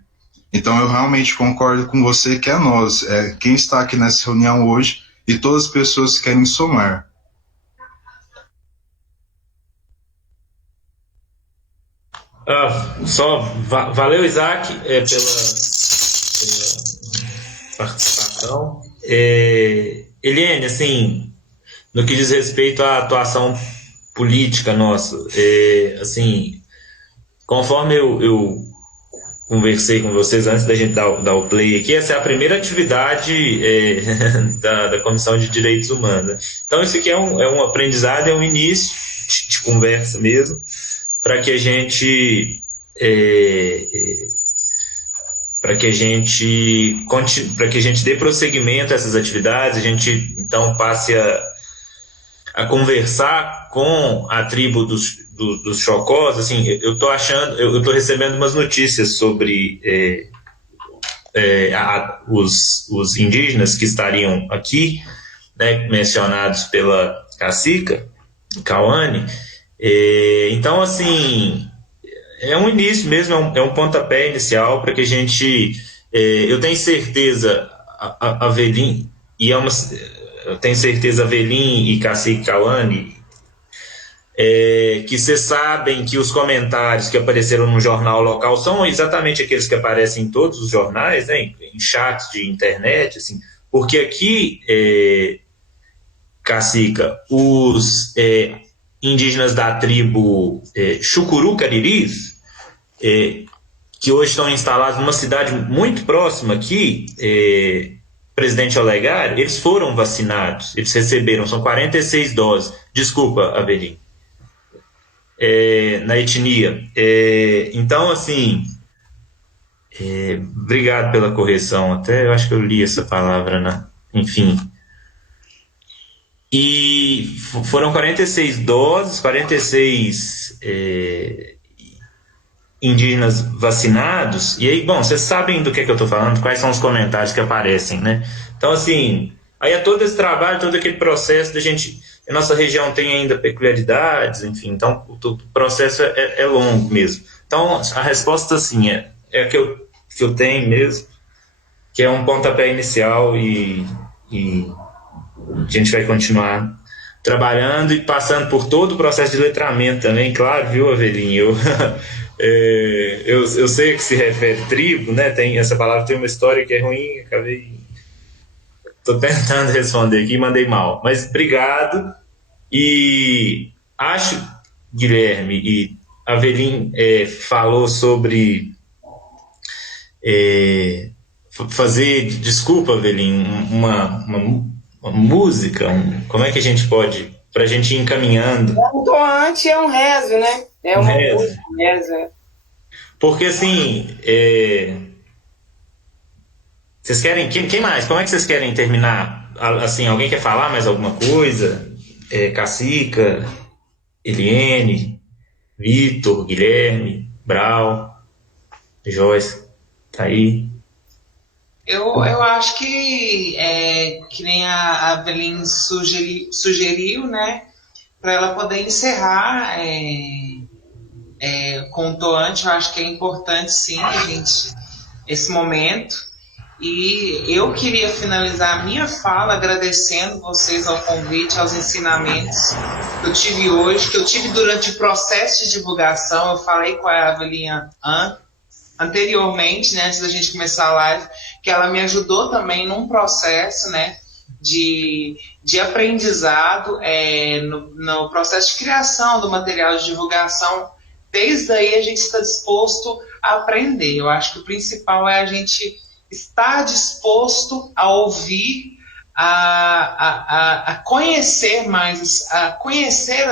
Então, eu realmente concordo com você que é nós, quem está aqui nessa reunião hoje e todas as pessoas que querem somar. Valeu, Isaac, pela participação. Eliane, assim, no que diz respeito à atuação política nossa, assim, conforme eu conversei com vocês antes da gente dar o play aqui, essa é a primeira atividade da Comissão de Direitos Humanos. Então, isso aqui é um aprendizado, é um início de conversa mesmo, para que a gente dê prosseguimento a essas atividades, a gente então passe a conversar com a tribo dos Chocós. Assim, eu estou recebendo umas notícias sobre os indígenas que estariam aqui, né, mencionados pela Cacica Kawane. Então, assim, é um início mesmo, é um pontapé inicial para que a gente, eu tenho certeza, Avelin, eu tenho certeza, Avelin e Cacique Kawane, que vocês sabem que os comentários que apareceram no jornal local são exatamente aqueles que aparecem em todos os jornais, né, em chats de internet, assim, porque aqui, Cacica, os indígenas da tribo Chucuru Cariris, que hoje estão instalados numa cidade muito próxima aqui, Presidente Olegário, eles foram vacinados, eles receberam, são 46 doses, desculpa, Avelin, na etnia. Então, assim, obrigado pela correção, até eu acho que eu li essa palavra, enfim. E foram 46 doses, 46 indígenas vacinados. E aí, bom, vocês sabem do que eu estou falando, quais são os comentários que aparecem, né? Então, assim, aí é todo esse trabalho, todo aquele processo da gente... A nossa região tem ainda peculiaridades, enfim, então o processo é longo mesmo. Então, a resposta, assim, é a que eu tenho mesmo, que é um pontapé inicial e a gente vai continuar trabalhando e passando por todo o processo de letramento também, claro, viu, Avelin? Eu sei que se refere tribo, né? Essa palavra tem uma história que é ruim, estou tentando responder aqui, mandei mal, mas obrigado. E acho, Guilherme, e Avelin falou sobre fazer, desculpa, Avelin, uma música, como é que a gente pode, para a gente ir encaminhando? Um toante é um rezo, né? É uma música, um rezo. Porque, assim, vocês querem, quem mais? Como é que vocês querem terminar? Assim, alguém quer falar mais alguma coisa? Cacica, Eliane, Vitor, Guilherme, Brau, Joyce, tá aí. Eu acho que nem a Avelin sugeriu, né, para ela poder encerrar com o toante. Eu acho que é importante, sim, esse momento. E eu queria finalizar a minha fala agradecendo vocês ao convite, aos ensinamentos que eu tive hoje, que eu tive durante o processo de divulgação. Eu falei com a Avelin anteriormente, né, antes da gente começar a live, que ela me ajudou também num processo, né, de aprendizado, no processo de criação do material de divulgação. Desde aí a gente está disposto a aprender. Eu acho que o principal é a gente estar disposto a ouvir, a conhecer mais, a conhecer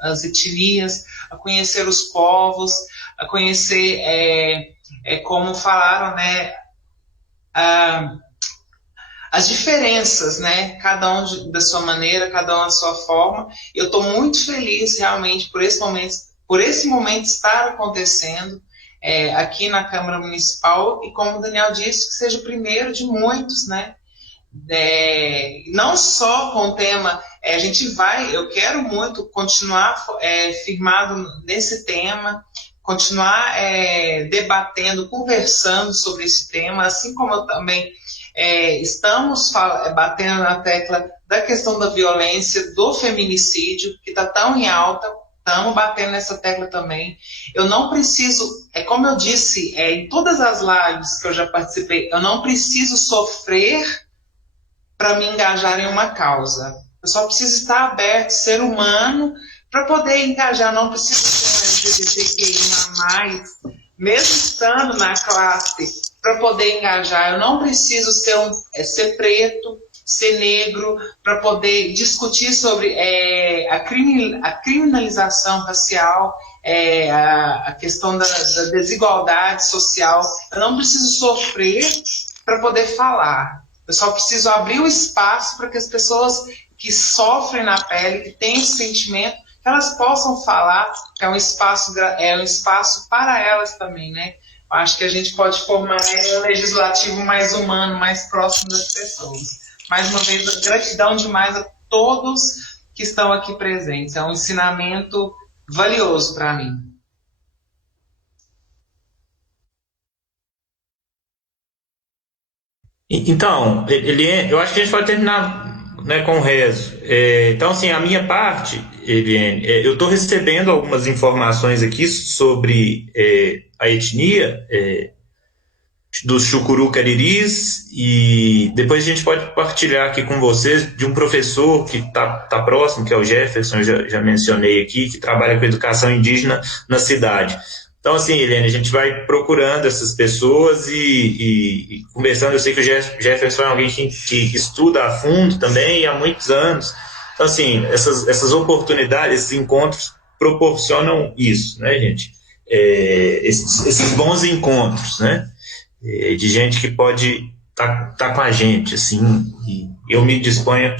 as etnias, a conhecer os povos, a conhecer, como falaram, né, as diferenças, né, cada um da sua maneira, cada um da sua forma. Eu estou muito feliz realmente por esse momento estar acontecendo aqui na Câmara Municipal, e como o Daniel disse, que seja o primeiro de muitos, né? Não só com o tema, eu quero muito continuar firmado nesse tema, continuar debatendo, conversando sobre esse tema, assim como eu também estamos batendo na tecla da questão da violência, do feminicídio, que está tão em alta. Estamos batendo nessa tecla também. Eu não preciso, como eu disse em todas as lives que eu já participei, eu não preciso sofrer para me engajar em uma causa. Eu só preciso estar aberto, ser humano, para poder engajar. Eu não preciso ser LGBTQIA+, mesmo estando na classe, para poder engajar. Eu não preciso ser preto, ser negro, para poder discutir sobre a criminalização racial, a questão da desigualdade social. Eu não preciso sofrer para poder falar. Eu só preciso abrir o espaço para que as pessoas que sofrem na pele, que têm esse sentimento, que elas possam falar, que é um espaço para elas também, né? Eu acho que a gente pode formar um legislativo mais humano, mais próximo das pessoas. Mais uma vez, gratidão demais a todos que estão aqui presentes. É um ensinamento valioso para mim. Então, eu acho que a gente pode terminar, né, com o rezo. Então, assim, a minha parte, Eliane, eu estou recebendo algumas informações aqui sobre a etnia dos Chucuru-Cariris, e depois a gente pode partilhar aqui com vocês de um professor que tá próximo, que é o Jefferson, já mencionei aqui, que trabalha com educação indígena na cidade. Então, assim, Helene, a gente vai procurando essas pessoas e conversando. Eu sei que o Jefferson é alguém que estuda a fundo também, há muitos anos. Então, assim, essas oportunidades, esses encontros proporcionam isso, né, gente? Esses bons encontros, né? De gente que pode tá com a gente, assim, e eu me disponho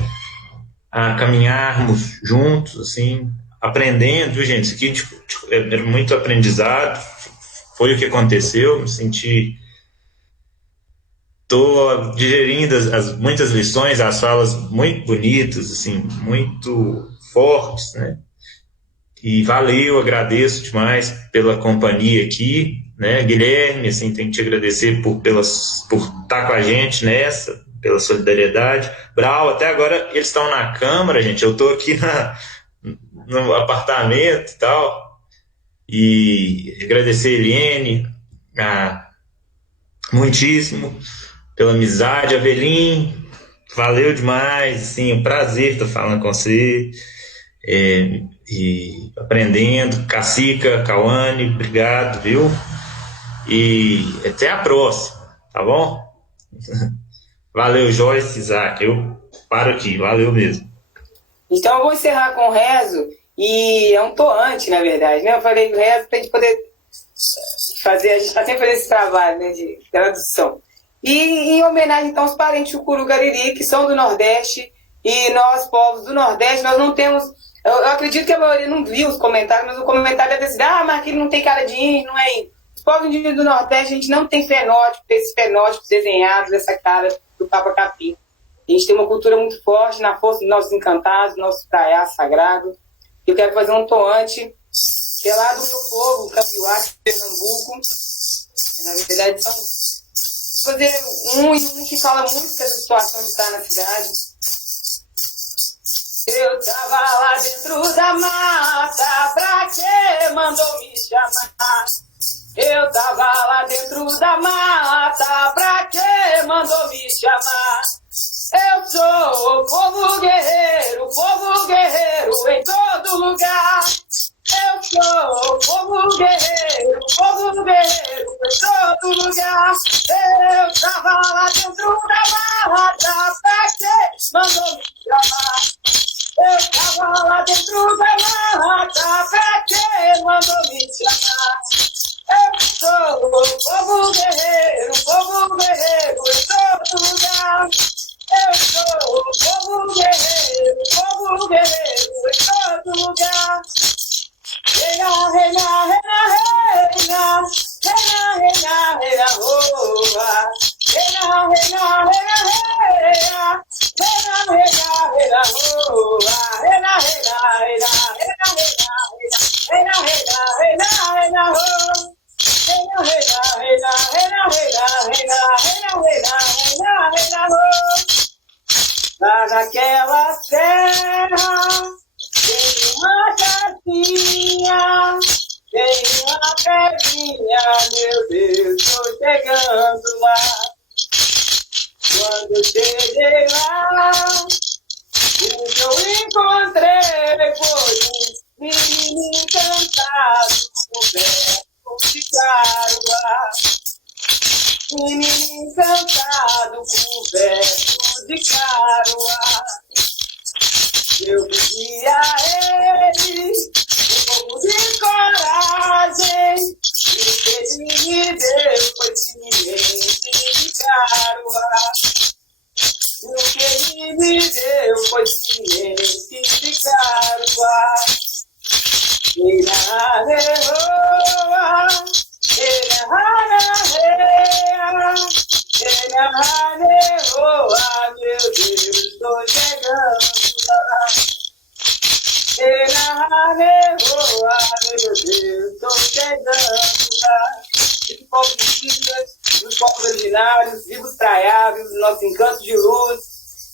a caminharmos juntos, assim, aprendendo, viu, gente? Isso aqui é muito aprendizado, foi o que aconteceu, me senti... Estou digerindo muitas lições, as falas muito bonitas, assim, muito fortes, né? E valeu, agradeço demais pela companhia aqui, né? Guilherme, assim, tenho que te agradecer por estar com a gente nessa, pela solidariedade. Brau, até agora eles estão na Câmara, gente, eu estou aqui no apartamento e tal, e agradecer a Eliane, muitíssimo, pela amizade. Avelim, valeu demais, assim, um prazer estar falando com você, e aprendendo. Cacica, Cauane, obrigado, viu? E até a próxima, tá bom? Valeu, Joyce, Isaac, eu paro aqui, valeu mesmo. Então eu vou encerrar com o rezo, e é um toante, na verdade, né? Eu falei do rezo para a gente poder fazer, a gente está sempre fazendo esse trabalho, né, de tradução. E em homenagem, então, aos parentes Chucuru-Cariri, que são do Nordeste, e nós, povos do Nordeste, nós não temos... Eu acredito que a maioria não viu os comentários, mas o comentário é desse, mas aquele não tem cara de índio, não é índio. Os povos indígenas do Nordeste, a gente não tem fenótipo, esses fenótipos desenhados, essa cara do Papa Capim. A gente tem uma cultura muito forte na força dos nossos encantados, do nosso praiá sagrado. Eu quero fazer um toante, que é lá do meu povo, Campiuá, Pernambuco. Na verdade, são... fazer um que fala muito dessa situação de estar na cidade. Eu tava lá dentro da mata, pra que mandou me chamar? Eu tava lá dentro da mata, pra que mandou me chamar? Eu sou povo guerreiro em todo lugar. Eu sou povo guerreiro em todo lugar. Eu tava lá dentro da mata, pra que dentro da mata, pra que mandou me chamar? Eu sou o povo guerreiro, em todo lugar. Eu sou o povo guerreiro, em todo lugar. Reina, reina, reina, reina, reina, reina, reina, roa. Reina, reina, reina, reina, reina, reina, reina, roa. Reina, reina, reina, reina, reina, reina, reina, reina, reina, roa. Reina, reina, reina, reina, reina, reina, reina, reina, reina, reina, roa. Lá naquela terra tem uma casinha, tem uma pedrinha, meu Deus, tô chegando lá. Quando eu cheguei lá, o que eu encontrei foi um menino encantado, coberto de caruá. Menino encantado, coberto de caruá. Eu pedi a ele um pouco de coragem, e o que ele me deu foi semente de caruá. E o que ele me deu foi semente de caruá. E na reoa, e na reoa, meu Deus, tô chegando. E na reoa, meu Deus, tô chegando lá. Esse povo de Ilhas, os povos originários, vivos traiáveis, nosso encanto de luz,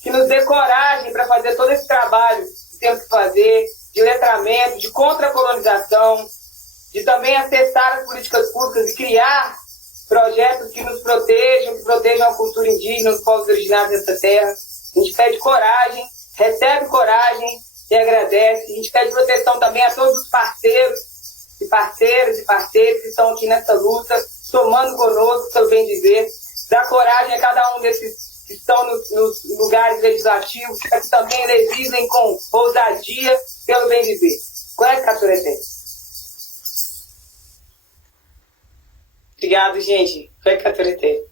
que nos dê coragem para fazer todo esse trabalho que temos que fazer, de letramento, de contra-colonização, de também acessar as políticas públicas e criar projetos que nos protejam, que protejam a cultura indígena, os povos originários dessa terra. A gente pede coragem, recebe coragem e agradece. A gente pede proteção também a todos os parceiros e parceiras que estão aqui nessa luta, somando conosco, pelo bem dizer. Dá coragem a cada um desses que estão nos lugares legislativos, para que também legislem com ousadia, pelo bem dizer. Conhece Caturete? Obrigado, gente. Foi Caturete.